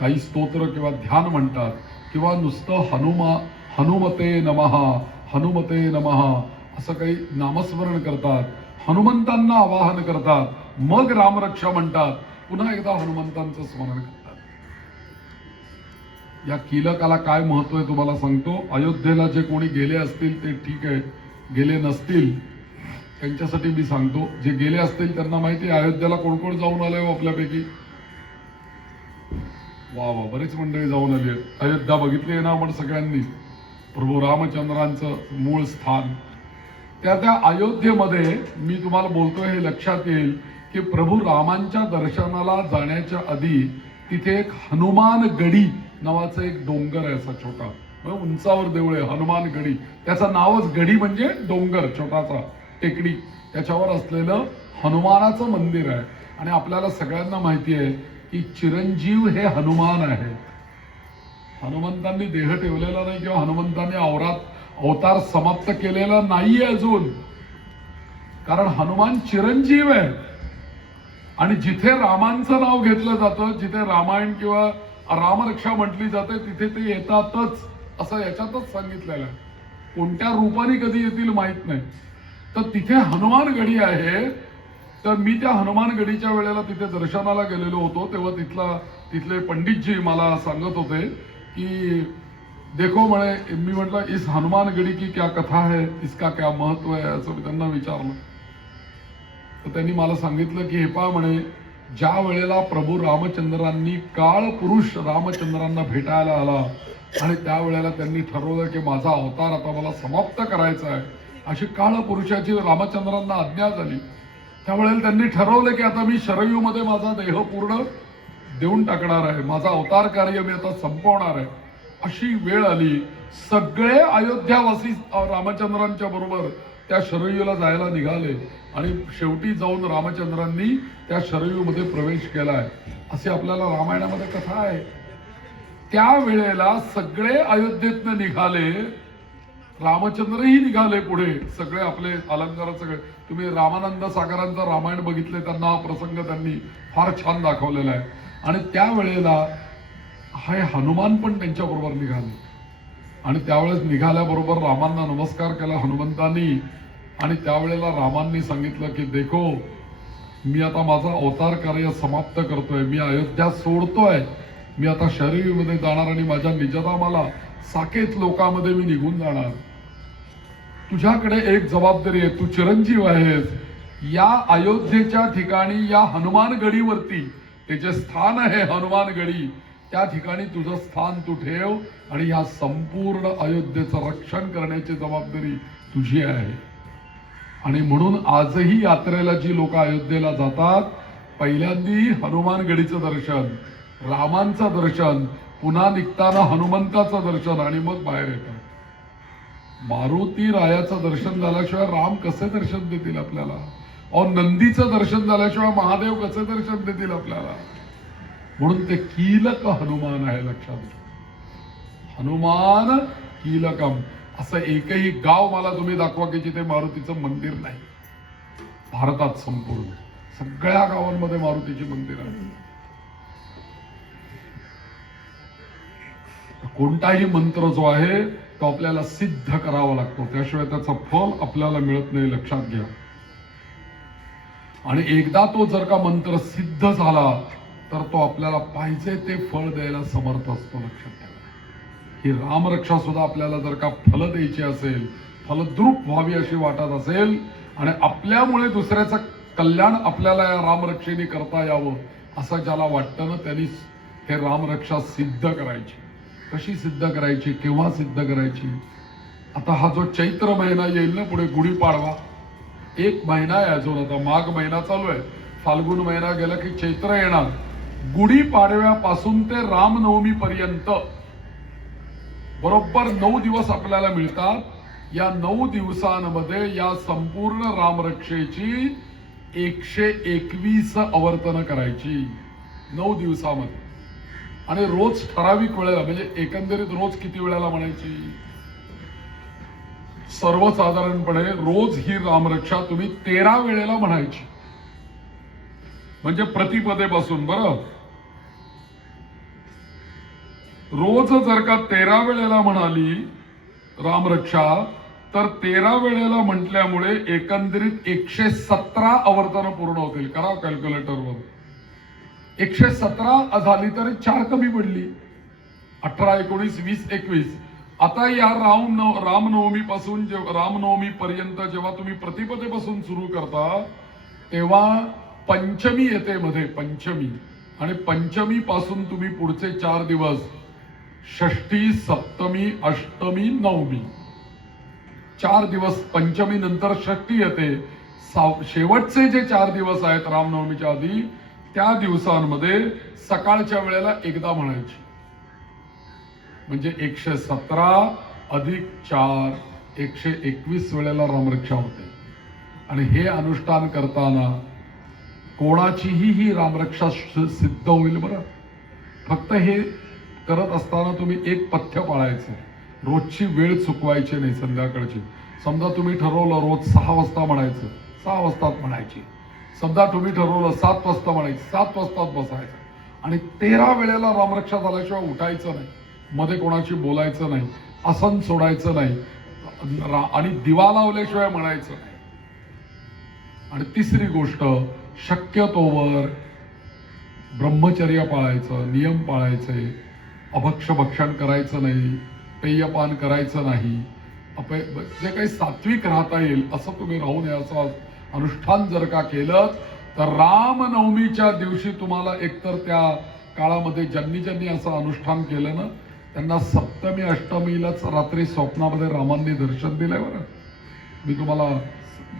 काही स्तोत्र किंवा ध्यान म्हणतात, किंवा नुसतं हनुमते नमः, हनुमते नमः असं काही नामस्मरण करतात, हनुमंतांना आवाहन करतात, मग रामरक्षा म्हणतात, पुन्हा एकदा हनुमंतांचं स्मरण करतात. या कीलकाला काय महत्व आहे तुम्हाला सांगतो. अयोध्येला जे कोणी गेले असतील ते ठीक आहे, गेले नसतील त्यांच्यासाठी मी सांगतो. जे गेले असतील त्यांना माहिती आहे अयोध्येला कोण कोण जाऊन आलंय आपल्यापैकी. वा वा, बरेच मंडळी जाऊन आली आहेत. अयोध्या बघितली आहे ना आपण सगळ्यांनी, प्रभू रामचंद्रांचं मूळ स्थान. त्या अयोध्येमध्ये मी तुम्हाला बोलतोय हे लक्षात येईल की प्रभू रामांच्या दर्शनाला जाण्याच्या आधी तिथे एक हनुमान गडी नावाचा एक डोंगर आहे, असा छोटा, उंचावर देऊळ आहे, हनुमान गडी. त्याचं नावच गडी म्हणजे डोंगर, छोटासा टेकडी, त्याच्यावर असलेलं हनुमानाचं मंदिर आहे. आणि आपल्याला सगळ्यांना माहिती आहे की चिरंजीव हे हनुमान आहे. हनुमंतांनी देह ठेवलेला नाही किंवा हनुमंतांनी अवतार समाप्त केलेला नाहीये अजून, कारण हनुमान चिरंजीव आहे. आणि जिथे रामांचं नाव घेतलं जातं, जिथे रामायण किंवा रामरक्षा म्हटली जाते, तिथे ते येतातच असं याच्यातच सांगितलेलं आहे. कोणत्या रूपाने कधी येतील माहित नाही. तर तिथे हनुमान गडी आहे. तर मी त्या हनुमान गडीच्या वेळेला तिथे दर्शनाला गेलेलो होतो, तेव्हा तिथले पंडितजी मला सांगत होते की देखो म्हणे, मी म्हटलं इस हनुमान गडी की क्या कथा है, इसका क्या महत्व है, असं मी त्यांना विचारलं. तर त्यांनी मला सांगितलं की हे पहा म्हणे, ज्या वेळेला प्रभू रामचंद्रांनी काळ पुरुष रामचंद्रांना भेटायला आला आणि त्यावेळेला त्यांनी ठरवलं की माझा अवतार आता मला समाप्त करायचा आहे, अशी काळ पुरुषाची रामचंद्रांना आज्ञा झाली. त्यावेळेला त्यांनी ठरवलं की आता मी शरयूमध्ये माझा देह पूर्ण देऊन टाकणार आहे, माझा अवतार कार्य मी आता संपवणार आहे. अशी वेळ आली. सगळे अयोध्यावासी रामचंद्रांच्या बरोबर त्या शरयूला जायला निघाले. आणि शेवटी जाऊन रामचंद्रांनी त्या शरयूमध्ये प्रवेश केलाय, असे आपल्याला रामायणामध्ये कथा आहे. त्या वेळेला सगळे अयोध्येतनं निघाले, रामचंद्रही निघाले पुढे, सगळे आपले अलंकार सगळे. तुम्ही रामानंद सागरांचं रामायण बघितले, त्यांना हा प्रसंग त्यांनी फार छान दाखवलेला आहे. आणि त्या वेळेला हे हनुमान पण त्यांच्या बरोबर निघाले आणि त्यावेळेस निघाल्याबरोबर रामांना नमस्कार केला हनुमंतांनी. आणि त्यावेळेला रामांनी सांगितलं की देखो, मी आता माझा अवतार कार्य समाप्त करतोय, मी अयोध्या सोडतोय, मी आता शरयूमध्ये जाणार आणि माझ्या निजधामाला साकेत लोकांमध्ये मी निघून जाणार. तुझ्याकडे एक जबाबदारी आहे, तू चिरंजीव आहेस. या अयोध्येच्या ठिकाणी या हनुमान गडीवरती, ते जे स्थान आहे हनुमान गडी, त्या ठिकाणी तुझं स्थान तू ठेव आणि या संपूर्ण अयोध्येचं रक्षण करण्याची जबाबदारी तुझी आहे. आणि म्हणून आजही यात्रेला जी लोक अयोध्येला जातात, पहिल्यांदी हनुमान गडीचं दर्शन, रामांचं दर्शन, पुन्हा निघताना हनुमंताचं दर्शन आणि मग बाहेर येतात. मारुती रायाचं दर्शन झाल्याशिवाय राम कसे दर्शन देतील आपल्याला? और नंदीचं दर्शन झाल्याशिवाय महादेव कसे दर्शन देतील आपल्याला? म्हणून ते कीलक हनुमान आहे, लक्षात घ्या. हनुमान कीलकम. असं एकही गाव मला तुम्ही दाखवा की जिथे मारुतीचं मंदिर नाही. भारतात संपूर्ण सगळ्या गावांमध्ये मारुतीची मंदिर आहे. कोणताही मंत्र जो आहे तो आपल्याला सिद्ध करावा लागतो, त्याशिवाय त्याचं फल आपल्याला मिळत नाही, लक्षात घ्या. आणि एकदा तो जर का मंत्र सिद्ध झाला तर तो आपल्याला पाहिजे ते फळ द्यायला समर्थ असतो, लक्षात घ्या. ही रामरक्षा सुद्धा आपल्याला जर का फल द्यायची असेल, फलद्रूप व्हावी अशी वाटत असेल आणि आपल्यामुळे दुसऱ्याचं कल्याण आपल्याला या रामरक्षेने करता यावं असं ज्याला वाटतं ना, त्यांनी हे रामरक्षा सिद्ध करायची. कशी सिद्ध करायची, केव्हा सिद्ध करायची? आता हा जो चैत्र महिना येईल ना पुढे, गुढीपाडवा, एक महिना आहे अजून. आता माघ महिना चालू आहे, फाल्गुन महिना गेला की चैत्र येणार. गुढीपाडव्यापासून ते रामनवमी पर्यंत बरोबर 9 दिवस आपल्याला मिळतात. या 9 दिवसांमध्ये या संपूर्ण रामरक्षेची 121 आवर्तन करायची 9 दिवसामध्ये. आणि रोज ठराविक वेळेला, म्हणजे एकंदरीत रोज किती वेळेला म्हणायची? सर्वसाधारणपणे रोज ही रामरक्षा तुम्ही 13 वेळेला म्हणायची, म्हणजे प्रतिपदेपासून. बरं, रोज जर का 13 वेळेला म्हणाली रामरक्षा, तर 13 वेळेला म्हटल्यामुळे एकंदरीत 117 आवर्तन पूर्ण होतील. करा कॅल्क्युलेटरवर. 117 झाली तर 4 कमी पडली. 18, 19, 20, 21. आता या रामनवमी पासून, रामनवमी पर्यंत जेव्हा तुम्ही प्रतिपदेपासून सुरू करता तेव्हा पंचमी येते मध्ये, पंचमी. आणि पंचमी पासून तुम्ही पुढचे 4 दिवस, षष्ठी, सप्तमी, अष्टमी, नवमी, 4 दिवस. पंचमी नंतर षष्ठी येते. शेवटचे जे 4 दिवस आहेत रामनवमीच्या आधी, त्या दिवसांमध्ये सकाळच्या वेळेला एकदा म्हणायची, म्हणजे 117 अधिक 4, 121 वेळेला रामरक्षा होते. आणि हे अनुष्ठान करताना कोणाचीही ही रामरक्षा सिद्ध होईल. बरं, फक्त हे करत असताना तुम्ही एक पथ्य पाळायचं, रोजची वेळ चुकवायची नाही. संध्याकाळची समजा तुम्ही ठरवलं रोज 6 वाजता म्हणायचं, 6 वाजताच म्हणायची. समजा तुम्ही ठरवलं 7 वाजता म्हणायचं, 7 वाजताच बसायचं. आणि 13 वेळेला रामरक्षा झाल्याशिवाय उठायचं नाही, मध्ये कोणाशी बोलायचं नाही, आसन सोडायचं नाही, आणि दिवा लावल्याशिवाय म्हणायचं नाही. आणि तिसरी गोष्ट, शक्यतोवर ब्रह्मचर्य पाळायचं, नियम पाळायचे. भक्षण करायचं नाही, पेयपान करायचं नाही. जे काही सात्विक राहता येईल असं तुम्ही राहू नये. असं अनुष्ठान जर का केलं तर रामनवमीच्या दिवशी तुम्हाला एकतर त्या काळामध्ये ज्यांनी असं अनुष्ठान केलं ना, त्यांना सप्तमी अष्टमीलाच रात्री स्वप्नामध्ये रामांनी दर्शन दिलंय. बरं, मी तुम्हाला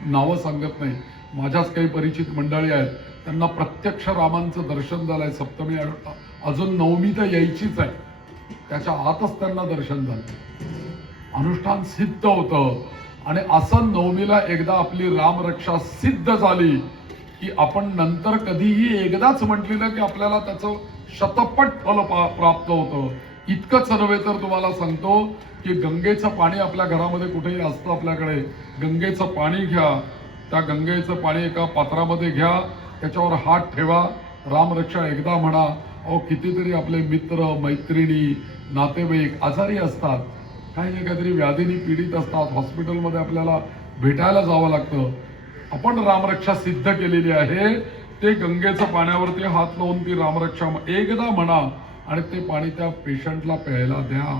नावं सांगत नाही, माझ्याच काही परिचित मंडळी आहेत, त्यांना प्रत्यक्ष रामांचं दर्शन झालंय. सप्तमी, अजून नवमी तर यायचीच आहे, त्याच्या आतच त्यांना दर्शन झालं. अनुष्ठान सिद्ध होतं. आणि असं नवमीला एकदा आपली रामरक्षा सिद्ध झाली की आपण नंतर कधीही एकदाच म्हटलेलं की आपल्याला त्याचं शतपट फल प्राप्त होतं. इतकंच नव्हे तर तुम्हाला सांगतो की गंगेचं पाणी आपल्या घरामध्ये कुठेही असतं आपल्याकडे. गंगेचं पाणी घ्या, त्या गंगेचं पाणी एका पात्रामध्ये घ्या, त्याच्यावर हात ठेवा, रामरक्षा एकदा म्हणा. अहो कितीतरी आपले मित्र मैत्रिणी नातेवाईक आजारी असतात, काही ना काहीतरी व्याधीने पीडित असतात, हॉस्पिटलमध्ये आपल्याला भेटायला जावं लागतं. आपण रामरक्षा सिद्ध केलेली आहे. ते गंगेच्या पाण्यावरती हात लावून ती रामरक्षा एकदा म्हणा आणि ते पाणी त्या पेशंटला प्यायला द्या.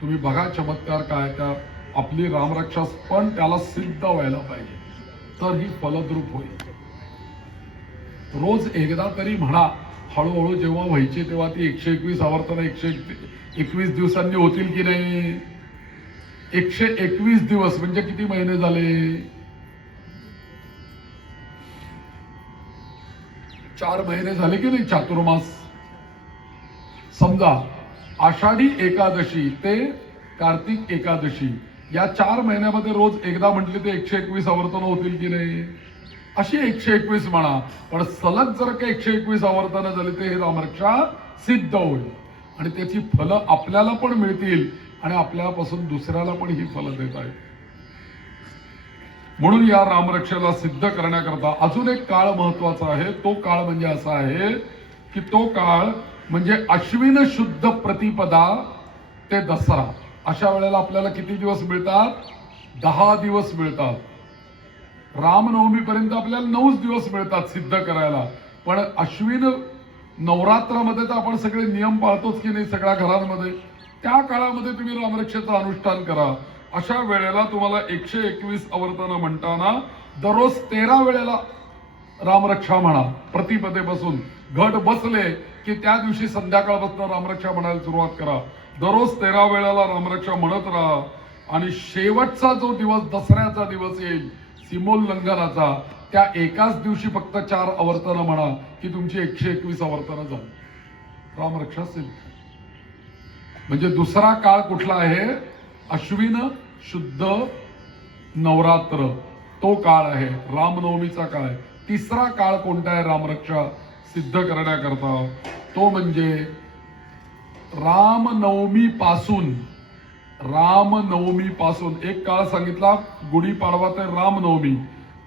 तुम्ही बघा चमत्कार काय. त्या आपली रामरक्षा पण त्याला सिद्ध व्हायला पाहिजे, तर ही फलद्रूप होईल. रोज एकदा तरी म्हणा. हळूहळू जेव्हा व्हायची तेव्हा ती 121 आवर्तन 121 दिवसांनी होतील की नाही. 121 दिवस म्हणजे किती महिने झाले. 4 महिने झाले की नाही चातुर्मास. समजा आषाढी एकादशी ते कार्तिक एकादशी या 4 महिन्यामध्ये रोज एकदा म्हटले ते 121 आवर्तन होतील की नाही. अशी 121 म्हणा. पण सलग जर का 121 आवर्तन झाली तर हे रामरक्षा सिद्ध होईल आणि त्याची फलं आपल्याला पण मिळतील आणि आपल्यापासून दुसऱ्याला पण ही फलं देत आहेत. म्हणून या रामरक्षेला सिद्ध करण्याकरता अजून एक काळ महत्वाचा आहे. तो काळ म्हणजे असा आहे की तो काळ म्हणजे अश्विन शुद्ध प्रतिपदा ते दसरा. अशा वेळेला आपल्याला किती दिवस मिळतात. 10 दिवस मिळतात. रामनवमीपर्यंत आपल्याला 9 दिवस मिळतात सिद्ध करायला. पण अश्विन नवरात्रामध्ये तर आपण सगळे नियम पाळतोच की नाही सगळ्या घरांमध्ये. त्या काळामध्ये तुम्ही रामरक्षेचं अनुष्ठान करा. अशा वेळेला तुम्हाला 121 आवर्तन म्हणताना दररोज 13 वेळेला रामरक्षा म्हणा. प्रतिपदेपासून घट बसले की त्या दिवशी संध्याकाळपासून रामरक्षा म्हणायला सुरुवात करा. दररोज 13 वेळेला रामरक्षा म्हणत राहा. आणि शेवटचा जो दिवस दसऱ्याचा दिवस येईल सीमोल्लंघनाचा, त्या एकाच दिवशी फक्त 4 आवर्तन म्हणा की तुमची 121 आवर्तन झाली. रामरक्षा सिद्ध. म्हणजे दुसरा काळ कुठला आहे. अश्विन शुद्ध नवरात्र तो काळ आहे. रामनवमीचा काळ आहे. तिसरा काळ कोणता आहे रामरक्षा सिद्ध करण्याकरता. तो म्हणजे रामनवमी पासून एक काळ सांगितला गुढीपाडवा ते रामनवमी.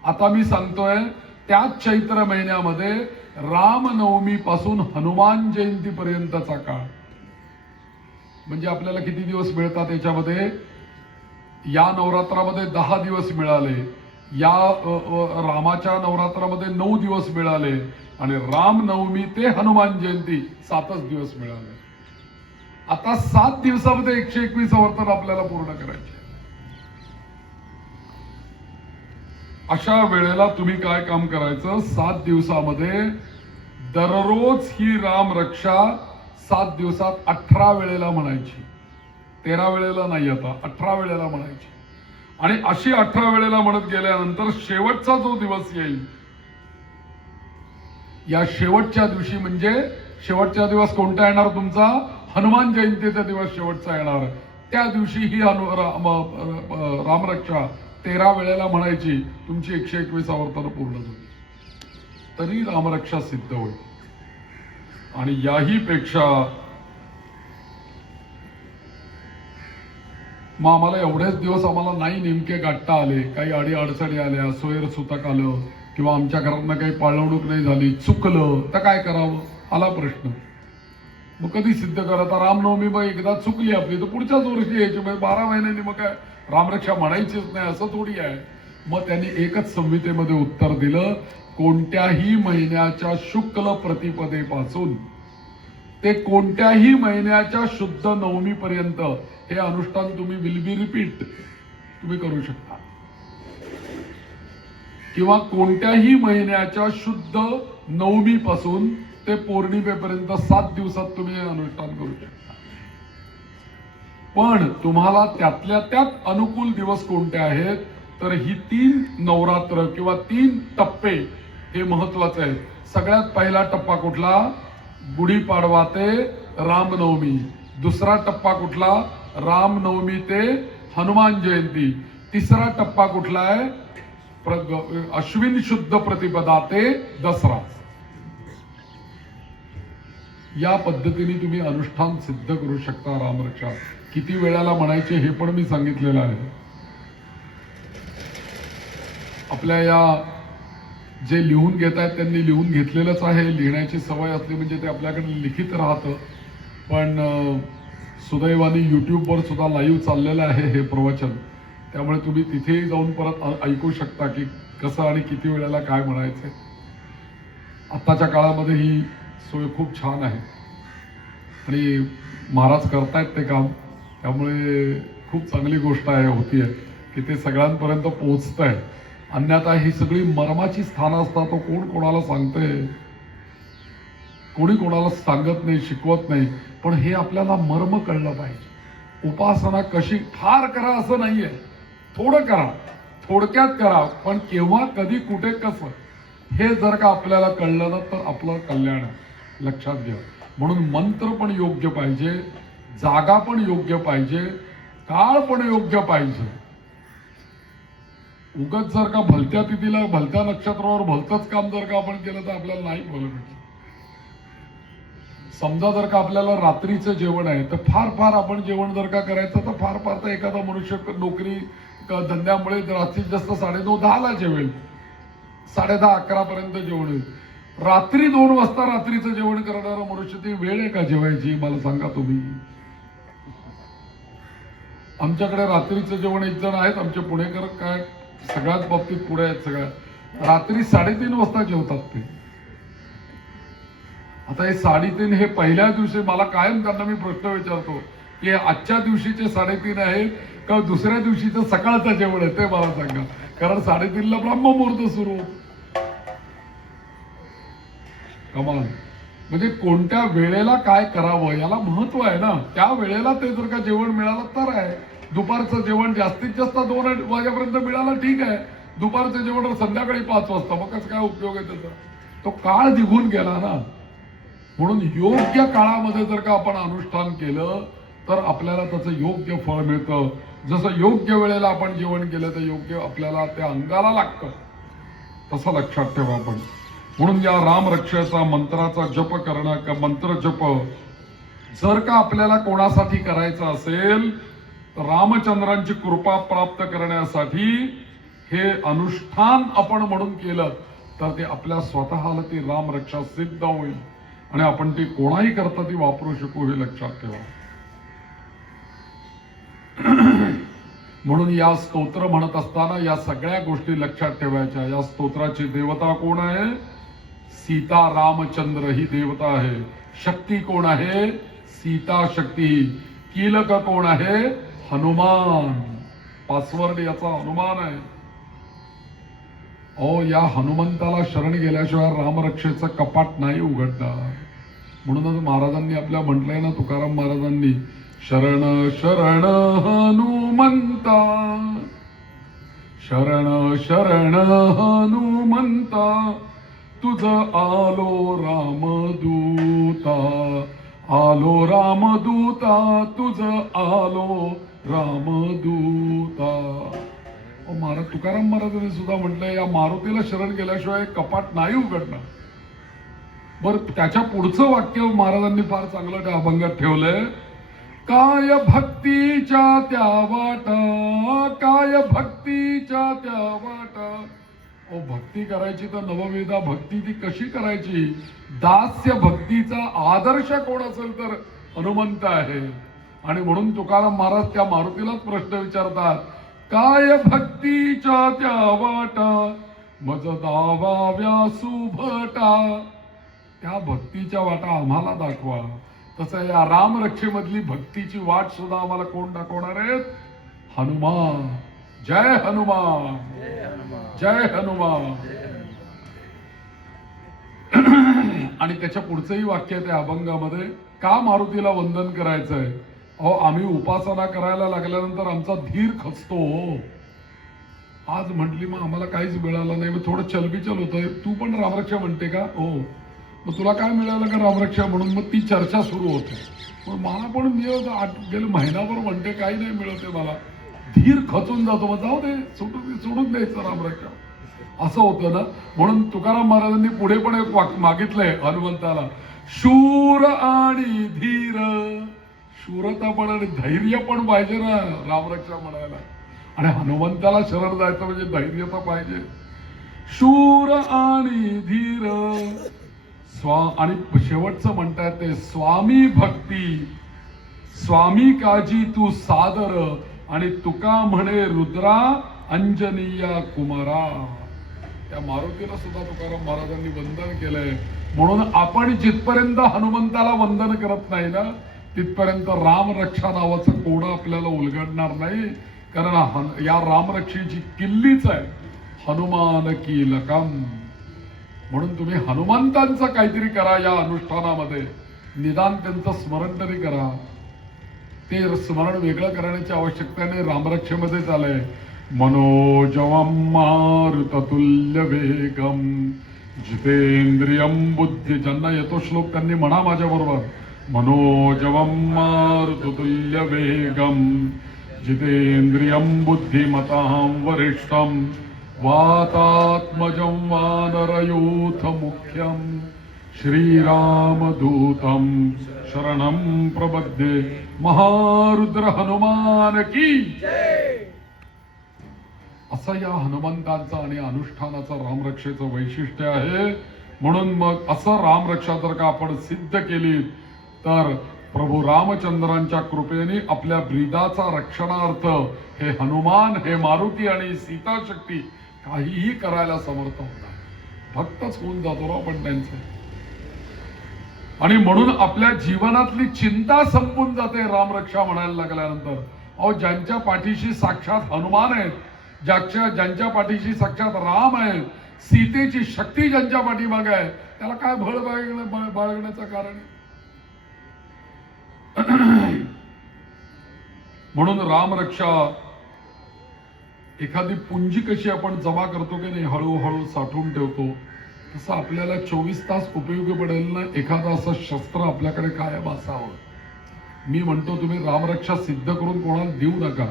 आता मी सांगतोय त्याच चैत्र महिन्यामध्ये रामनवमी पासून हनुमान जयंती पर्यंतचा काळ. म्हणजे आपल्याला किती दिवस मिळतात याच्यामध्ये. या नवरात्रामध्ये 10 दिवस मिळाले. या रामाच्या नवरात्रामध्ये 9 दिवस मिळाले आणि रामनवमी ते हनुमान जयंती 7च दिवस मिळाले. आता 7 दिवसामध्ये 121 आवर्तन आपल्याला पूर्ण करायचे. अशा वेळेला तुम्ही काय काम करायचं. 7 दिवसामध्ये दररोज ही रामरक्षा 7 दिवसात 18 वेळेला म्हणायची. 13 वेळेला नाही, आता 18 वेळेला म्हणायची. आणि अशी 18 वेळेला म्हणत गेल्यानंतर शेवटचा जो दिवस येईल, या शेवटच्या दिवशी म्हणजे शेवटचा दिवस कोणता येणार तुमचा. हनुमान जयंतीचा दिवस शेवटचा येणार. त्या दिवशी ही रामरक्षा 13 वेळेला म्हणायची. तुमची 121 आवर्तन पूर्ण झाली तरी रामरक्षा सिद्ध होईल. आणि याही पेक्षा मग आम्हाला एवढेच दिवस आम्हाला नाही नेमके गाठता आले, काही अडी अडचणी आल्या, सोयर सुतक आलं किंवा आमच्या घरातनं काही पाळवणूक नाही झाली, चुकलं तर काय करावं आला प्रश्न. मग कधी सिद्ध करता. रामनवमी मग एकदा चुकली आपली तर पुढच्याच वर्षी यायची. मग 12 महिन्यांनी मग काय रामरक्षा म्हणायचीच नाही असं थोडी आहे. मग त्यांनी एकच संहितेमध्ये उत्तर दिलं. कोणत्याही महिन्याच्या शुक्ल प्रतिपदेपासून ते कोणत्याही महिन्याच्या शुद्ध नवमीपर्यंत हे अनुष्ठान तुम्ही विल बी रिपीट तुम्ही करू शकता. किंवा कोणत्याही महिन्याच्या शुद्ध नवमीपासून ते पौर्णिमेपर्यंत 7 दिवसात तुम्ही हे अनुष्ठान करू शकता. पण तुम्हाला त्यातल्या त्यात अनुकूल दिवस कोणते आहेत तर ही 3 नवरात्र किंवा 3 टप्पे हे महत्वाचे आहेत. सगळ्यात पहिला टप्पा कुठला. गुढीपाडवा ते रामनवमी. दुसरा टप्पा कुठला. रामनवमी ते हनुमान जयंती. तिसरा टप्पा कुठला आहे? अश्विन शुद्ध प्रतिपदा ते दसरा. या पद्धतीने तुम्ही अनुष्ठान सिद्ध करू शकता. रामरक्षा किती वेळाला म्हणायचे हे पण मी सांगितलेलं आहे. आपल्या या जे लिहून घेत आहेत त्यांनी लिहून घेतलेलंच आहे. लिहिण्याची सवय असली म्हणजे ते आपल्याकडे लिखित राहतं. पण सुदैवाने युट्यूबवर सुद्धा लाईव्ह चाललेलं आहे हे प्रवचन. त्यामुळे तुम्ही तिथेही जाऊन परत ऐकू शकता की कसं आणि किती वेळेला काय म्हणायचंय. आत्ताच्या काळामध्ये ही सोय खूप छान आहे आणि महाराज करतायत ते काम. त्यामुळे खूप चांगली गोष्ट आहे होतीये की ते सगळ्यांपर्यंत पोहोचत आहे. अन्यथा ही सगळी मर्माची स्थानं असतात. तो कोण कोणाला सांगतंय? कोणी कोणाला सांगत नाही, शिकवत नाही. पण हे आपल्याला मर्म कळलं पाहिजे. उपासना कशी फार करा असं नाहीये. थोडं करा, थोडक्यात करा, पण केव्हा कधी कुठे कसं हे जर का आपल्याला कळलं ना तर आपलं कल्याण आहे. लक्षात घ्या. म्हणून मंत्र पण योग्य पाहिजे, जागा पण योग्य पाहिजे, काळ पण योग्य पाहिजे. उगाच जर का भलत्या तिथीला भलत्या नक्षत्रावर भलतंच काम जर का आपण केलं तर आपल्याला नाही फळ भेटलं. समजा जर का आपल्याला रात्रीचं जेवण आहे तर फार फार आपण जेवण जर का करायचं तर फार फार तर एखादा मनुष्य नोकरी धंद्यामुळे जास्तीत जास्त 9:30-10ला जेवेल, 10:30-11 पर्यंत जेवण होईल. रात्री 2 वाजता रात्रीचं जेवण करणारा मनुष्य ती वेळ आहे का जेवायची? मला सांगा तुम्ही. आमच्याकडे रात्रीचं जेवण एक जण आहेत आमचे पुणेकर, काय सगळ्याच बाबतीत पुढे आहेत. सगळ्या रात्री 3:30 वाजता जेवतात ते. आता हे 3:30 हे पहिल्या दिवशी मला कायम त्यांना मी प्रश्न विचारतो की आजच्या दिवशीचे 3:30 आहेत का दुसऱ्या दिवशीचं सकाळचं जेवण आहे ते मला सांगा. कारण 3:30ला ब्रह्ममुहूर्त सुरू. कमाल. म्हणजे कोणत्या वेळेला काय करावं याला महत्व आहे ना. त्या वेळेला ते जर का जेवण मिळालं तर आहे. दुपारचं जेवण जास्तीत जास्त 2 वाजेपर्यंत मिळालं ठीक आहे. दुपारचं जेवण संध्याकाळी 5 वाजता मग कसं काय उपयोग आहे त्याचा? तो काळ निघून गेला ना. म्हणून योग्य काळामध्ये जर का आपण अनुष्ठान केलं तर आपल्याला त्याचं योग्य फळ मिळतं. जसं योग्य वेळेला आपण जेवण केलं तर योग्य आपल्याला त्या अंगाला लागतं. तसं लक्षात ठेवा आपण. म्हणून या रामरक्षेचा मंत्राचा जप करणं, मंत्र जप जर का आपल्याला कोणासाठी करायचं असेल तर रामचंद्रांची कृपा प्राप्त करण्यासाठी हे अनुष्ठान आपण म्हणून केलं तर ते आपल्या स्वतःला ती रामरक्षा सिद्ध होईल आणि आपण ती कोणाही करता ती वापरू शकू हे लक्षात ठेवा. म्हणून या स्तोत्र म्हणत असताना या सगळ्या गोष्टी लक्षात ठेवायच्या. या स्तोत्राची देवता कोण आहे? सीता रामचंद्र ही देवता आहे. शक्ती कोण आहे? सीता शक्ती. कीलक कोण आहे? हनुमान. पासवर्ड याचा हनुमान आहे. या हनुमंताला शरण गेल्याशिवाय रामरक्षेचं कपाट नाही उघडणार. म्हणूनच महाराजांनी आपल्या म्हटलंय ना, तुकाराम महाराजांनी, शरण शरण हनुमंता, शरण शरण हनुमंता, तुझ आलो रामदूता, आलो रामदूता, तुझ आलो रामदूता. महाराज तुकाराम महाराजांनी सुद्धा म्हटलंय या मारुतीला शरण गेल्याशिवाय कपाट नाही उघडणार. बर त्याच्या पुढचं वाक्य महाराजांनी फार चांगलं त्या अभंगात ठेवलंय. काय भक्तीच्या त्या वाटा, काय भक्तीच्या त्या वाटा. भक्ती करायची तर नवविधा भक्ती ती कशी करायची? दास्य भक्तीचा आदर्श कोण असेल तर हनुमंत आहे. आणि म्हणून तुकाराम महाराज त्या मारुतीलाच प्रश्न विचारतात, काय भक्तीच्या त्या वाटा, मज दावाव्या सुभटा. त्या भक्तीच्या वाटा आम्हाला दाखवा. तसं या रामरक्षेमधली भक्तीची वाट सुद्धा आम्हाला कोण दाखवणार आहेत? हनुमान. जय हनुमान, जय हनुमान. आणि त्याच्या पुढचंही वाक्य आहे त्या अभंगामध्ये, का मारुतीला वंदन करायचंय? आम्ही उपासना करायला लागल्यानंतर आमचा धीर खचतो. आज म्हटली मग आम्हाला काहीच मिळालं नाही, मग थोडं चलबिचल होतंय. तू पण रामरक्षा म्हणते का? मग तुला काय मिळालं का रामरक्षा म्हणून मग ती चर्चा सुरू होते. मग मला पण मिळत गेलं महिनाभर म्हणते काही नाही मिळते मला, धीर खचून जातो. मग जाऊ दे, सोडून द्यायचं रामरक्षा, असं होतं ना. म्हणून तुकाराम महाराजांनी पुढे पण एक मागितलंय हनुमंताला, शूर आणि धीर. शूरता पण आणि धैर्य पण पाहिजे ना रामरक्षा म्हणायला, आणि हनुमंताला शरण जायचं म्हणजे धैर्य तर पाहिजे. शूर आणि धीर आणि शेवटचं म्हणतात ते स्वामी भक्ती, स्वामी काजी तू सादर, आणि तुका म्हणे रुद्रा अंजनीया कुमारा. त्या मारुतीला सुद्धा तुकाराम महाराजांनी वंदन केलंय. म्हणून आपण जिथपर्यंत हनुमंताला वंदन करत नाही ना, तिथपर्यंत रामरक्षा नावाचं कोडं आपल्याला उलगडणार नाही. कारण या रामरक्षेची किल्लीच आहे, हनुमान की लकम. म्हणून तुम्ही हनुमंतांचं काहीतरी करा या अनुष्ठानामध्ये, निदान त्यांचं स्मरण तरी करा. ते स्मरण वेगळं करण्याची आवश्यकता नाही, रामरक्षेमध्येच आलंय. मनोजवम मारुततुल्य वेगम जितेंद्रियम बुद्धी. ज्यांना येतो श्लोक त्यांनी म्हणा माझ्या बरोबर, मनोजवम मारुततुल्य वेगम जितेंद्रियम बुद्धिमतां वरिष्ठम वातात्मजं वानरयूथ मुख्यं श्रीरामदूतं शरणं प्रपद्ये. महारुद्र हनुमान की जय. असं या हनुमंतांचं आणि अनुष्ठानाचं रामरक्षेचं वैशिष्ट्य आहे. म्हणून मग असं रामरक्षा जर का आपण सिद्ध केली तर प्रभू रामचंद्रांच्या कृपेने आपल्या ब्रीदाचा रक्षणार्थ हे हनुमान, हे मारुती आणि सीता शक्ती काहीही करायला समर्थ होता. भक्तच होऊन जातो ना आपण त्यांचे. आणि म्हणून आपल्या जीवनातली चिंता संपून जाते रामरक्षा म्हणायला लागल्यानंतर. अहो, ज्यांच्या पाठीशी साक्षात हनुमान आहेत, ज्यांच्या पाठीशी साक्षात राम आहे, सीतेची शक्ती ज्यांच्या पाठीमागे आहे, त्याला काय भळ बाळगण्याचं कारण आहे? म्हणून रामरक्षा एखादी पुंजी कशी आपण जमा करतो की नाही, हळूहळू साठवून ठेवतो, तसं आपल्याला 24 तास उपयोगी पडेल ना एखादं असं शस्त्र आपल्याकडे कायम असावं. मी म्हणतो तुम्ही रामरक्षा सिद्ध करून कोणाला देऊ नका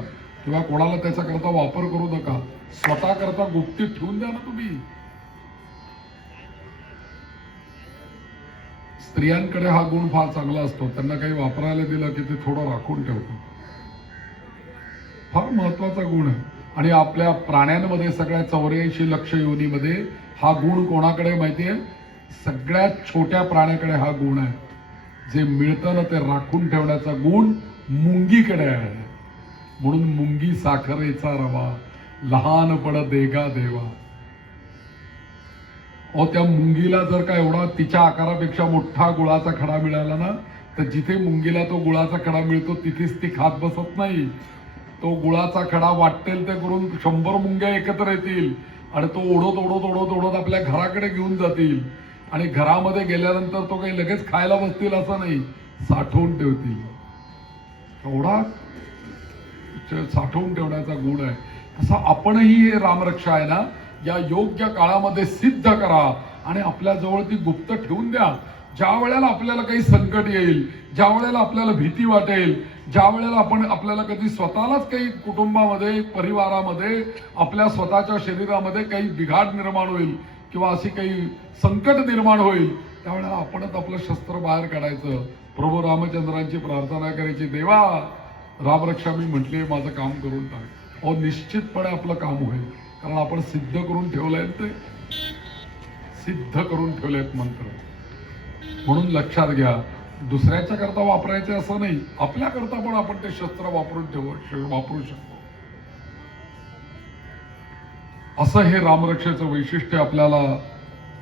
किंवा कोणाला त्याचा करता वापर करू नका. स्वतः करता गुप्तीत ठेवून द्या ना तुम्ही. स्त्रियांकडे हा गुण फार चांगला असतो, त्यांना काही वापरायला दिलं की ते थोडं राखून ठेवतो. फार महत्वाचा गुण आहे. आणि आपल्या प्राण्यांमध्ये सगळ्या 84 लक्ष योनीमध्ये हा गुण कोणाकडे माहितीये? सगळ्यात छोट्या प्राण्याकडे हा गुण आहे. जे मिळतं ना ते राखून ठेवण्याचा गुण मुंगीकडे आहे. म्हणून मुंगी साखरेचा रवा, लहानपण देगा देवा. त्या मुंगीला जर का एवढा तिच्या आकारापेक्षा मोठा गुळाचा खडा मिळाला ना, तर जिथे मुंगीला तो गुळाचा खडा मिळतो तिथेच ती खात बसत नाही. तो गुळाचा खडा वाटेल ते करून 100 मुंग्या एकत्र येतील आणि तो ओढत ओढत ओढत ओढत आपल्या घराकडे घेऊन जातील. आणि घरामध्ये गेल्यानंतर तो काही लगेच खायला बसतील असं नाही, साठवून ठेवतील. एवढा साठवून ठेवण्याचा गुण आहे. तसा आपणही हे रामरक्षा आहे ना, या योग्य काळामध्ये सिद्ध करा आणि आपल्या जवळ ती गुप्त ठेवून द्या. ज्या वेळेला आपल्याला काही संकट येईल, ज्या वेळेला आपल्याला भीती वाटेल, ज्या वेळेला आपल्याला कधी स्वतःलाच काही कुटुंबामध्ये, परिवारामध्ये, आपल्या स्वतःच्या शरीरामध्ये काही बिघाड निर्माण होईल किंवा अशी काही संकट निर्माण होईल, त्यावेळेला आपणच आपलं शस्त्र बाहेर काढायचं, प्रभू रामचंद्रांची प्रार्थना करायची, देवा रामरक्षा मी म्हटली माझं काम करून टाक. निश्चितपणे आपलं काम होईल, कारण आपण सिद्ध करून ठेवलंय, ते सिद्ध करून ठेवलेत मंत्र. म्हणून लक्षात घ्या, दुसऱ्याच्या करता वापरायचे असं नाही, आपल्या करता पण आपण ते शस्त्र वापरू शकतो. असं हे रामरक्षेचं वैशिष्ट्य आपल्याला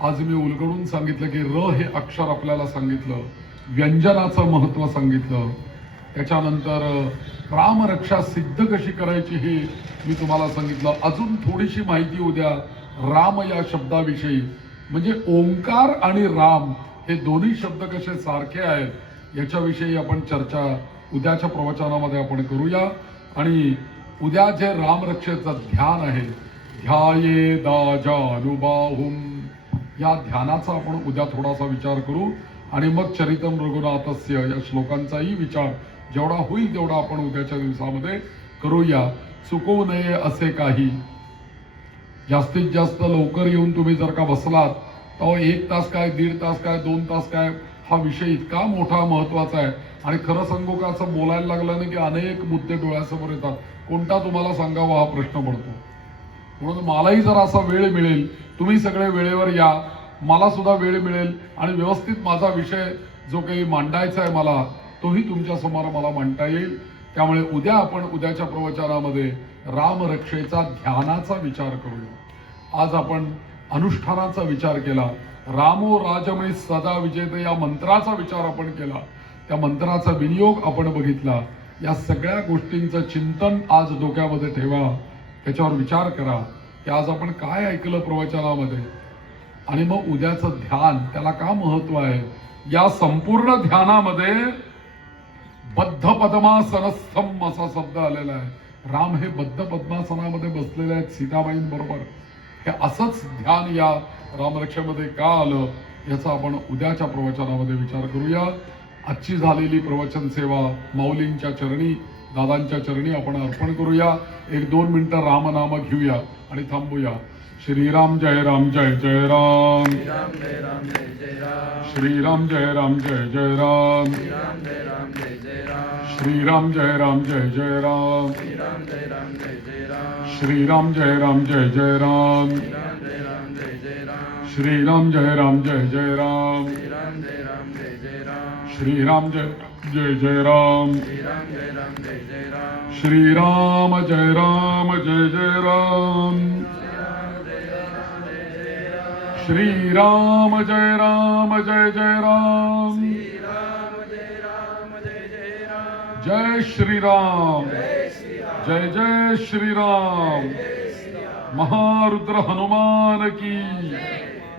आज मी उलगडून सांगितलं की र हे अक्षर आपल्याला सांगितलं, व्यंजनाचं महत्व सांगितलं, त्याच्यानंतर रामरक्षा सिद्ध कशी करायची हे मी तुम्हाला सांगितलं. अजून थोडीशी माहिती उद्या राम या शब्दाविषयी, म्हणजे ओंकार आणि राम हे दोन्ही शब्द कसे सारखे आहेत याच्याविषयी आपण चर्चा उद्याच्या प्रवचनामध्ये आपण करूया. आणि उद्या जे रामरक्षेचं ध्यान आहे, ध्याये दाजानुबाहुम, या ध्यानाचा आपण उद्या थोडासा विचार करू आणि मग चरितम रघुनाथस्य या श्लोकांचाही विचार जेवढा होईल तेवढा आपण उद्याच्या दिवसामध्ये करूया. चुकवू नये असे काही. जास्तीत जास्त लवकर येऊन तुम्ही जर का बसलात तर 1 तास काय, 1.5 तास काय, 2 तास काय, हा विषय इतका मोठा महत्वाचा आहे. आणि खरं सांगू का, असं बोलायला लागलं ना की अनेक मुद्दे डोळ्यासमोर येतात. कोणता तुम्हाला सांगावा हा प्रश्न पडतो. म्हणून मलाही जर असा वेळ मिळेल, तुम्ही सगळे वेळेवर या, मला सुद्धा वेळ मिळेल आणि व्यवस्थित माझा विषय जो काही मांडायचा आहे मला, तोही तुमच्या समोर मला मांडता येईल. त्यामुळे उद्या आपण उद्याच्या प्रवचनामध्ये रामरक्षेचा ध्यानाचा विचार करूया. आज आपण अनुष्ठानाचा विचार केला. रामो राजमय सदा विजेत या मंत्राचा विचार आपण केला. त्या मंत्राचा विनियोग आपण बघितला. या सगळ्या गोष्टींचं चिंतन आज डोक्यामध्ये ठेवा. त्याच्यावर विचार करा की आज आपण काय ऐकलं प्रवचनामध्ये आणि मग उद्याचं ध्यान त्याला का महत्व आहे. या संपूर्ण ध्यानामध्ये बद्ध पद्मासनस्थम असा शब्द आलेला आहे. राम हे बद्ध पद्मासनामध्ये बसलेले आहेत सीताबाईंबरोबर. हे असंच ध्यान या रामरक्षेमध्ये का आलं याचा आपण उद्याच्या प्रवचनामध्ये विचार करूया. आजची झालेली प्रवचन सेवा माऊलींच्या चरणी, दादांच्या चरणी आपण अर्पण करूया. 1-2 मिनिटं रामनाम घेऊया आणि थांबूया. श्रीराम जय राम जय जय राम. श्रीराम जय राम जय जय राम. श्रीराम जय राम जय जय राम. श्रीराम जय राम जय जय राम. श्रीराम जय राम जय जय राम. श्रीराम जय राम जय जय राम. श्रीराम जय राम जय जय राम. श्रीराम जय राम जय जय राम. श्रीराम जय राम जय जय राम. श्रीराम जय राम जय जय राम. श्रीराम जय राम जय जय राम. श्रीराम जय राम जय जय राम. श्रीराम जय राम जय जय राम. जय श्रीराम. जय जय श्रीराम. महारुद्र हनुमान की,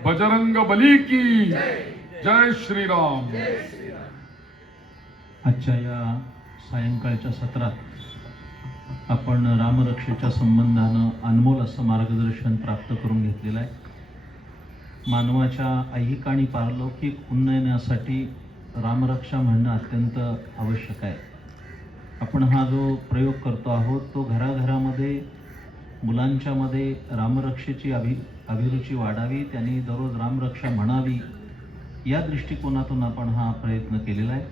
बजरंग बली की जय श्रीराम. आजच्या या सायंकाळच्या सत्रात आपण रामरक्षेच्या संबंधानं अनमोल असं मार्गदर्शन प्राप्त करून घेतलेलं आहे. मानवाच्या ऐहिक आणि पारलौकिक उन्नयनासाठी रामरक्षा म्हणणं अत्यंत आवश्यक आहे. आपण हा जो प्रयोग करतो आहोत तो घराघरामध्ये मुलांच्यामध्ये रामरक्षेची अभिरुची वाढावी, त्यांनी दररोज रामरक्षा म्हणावी, या दृष्टिकोनातून आपण हा प्रयत्न केलेला आहे.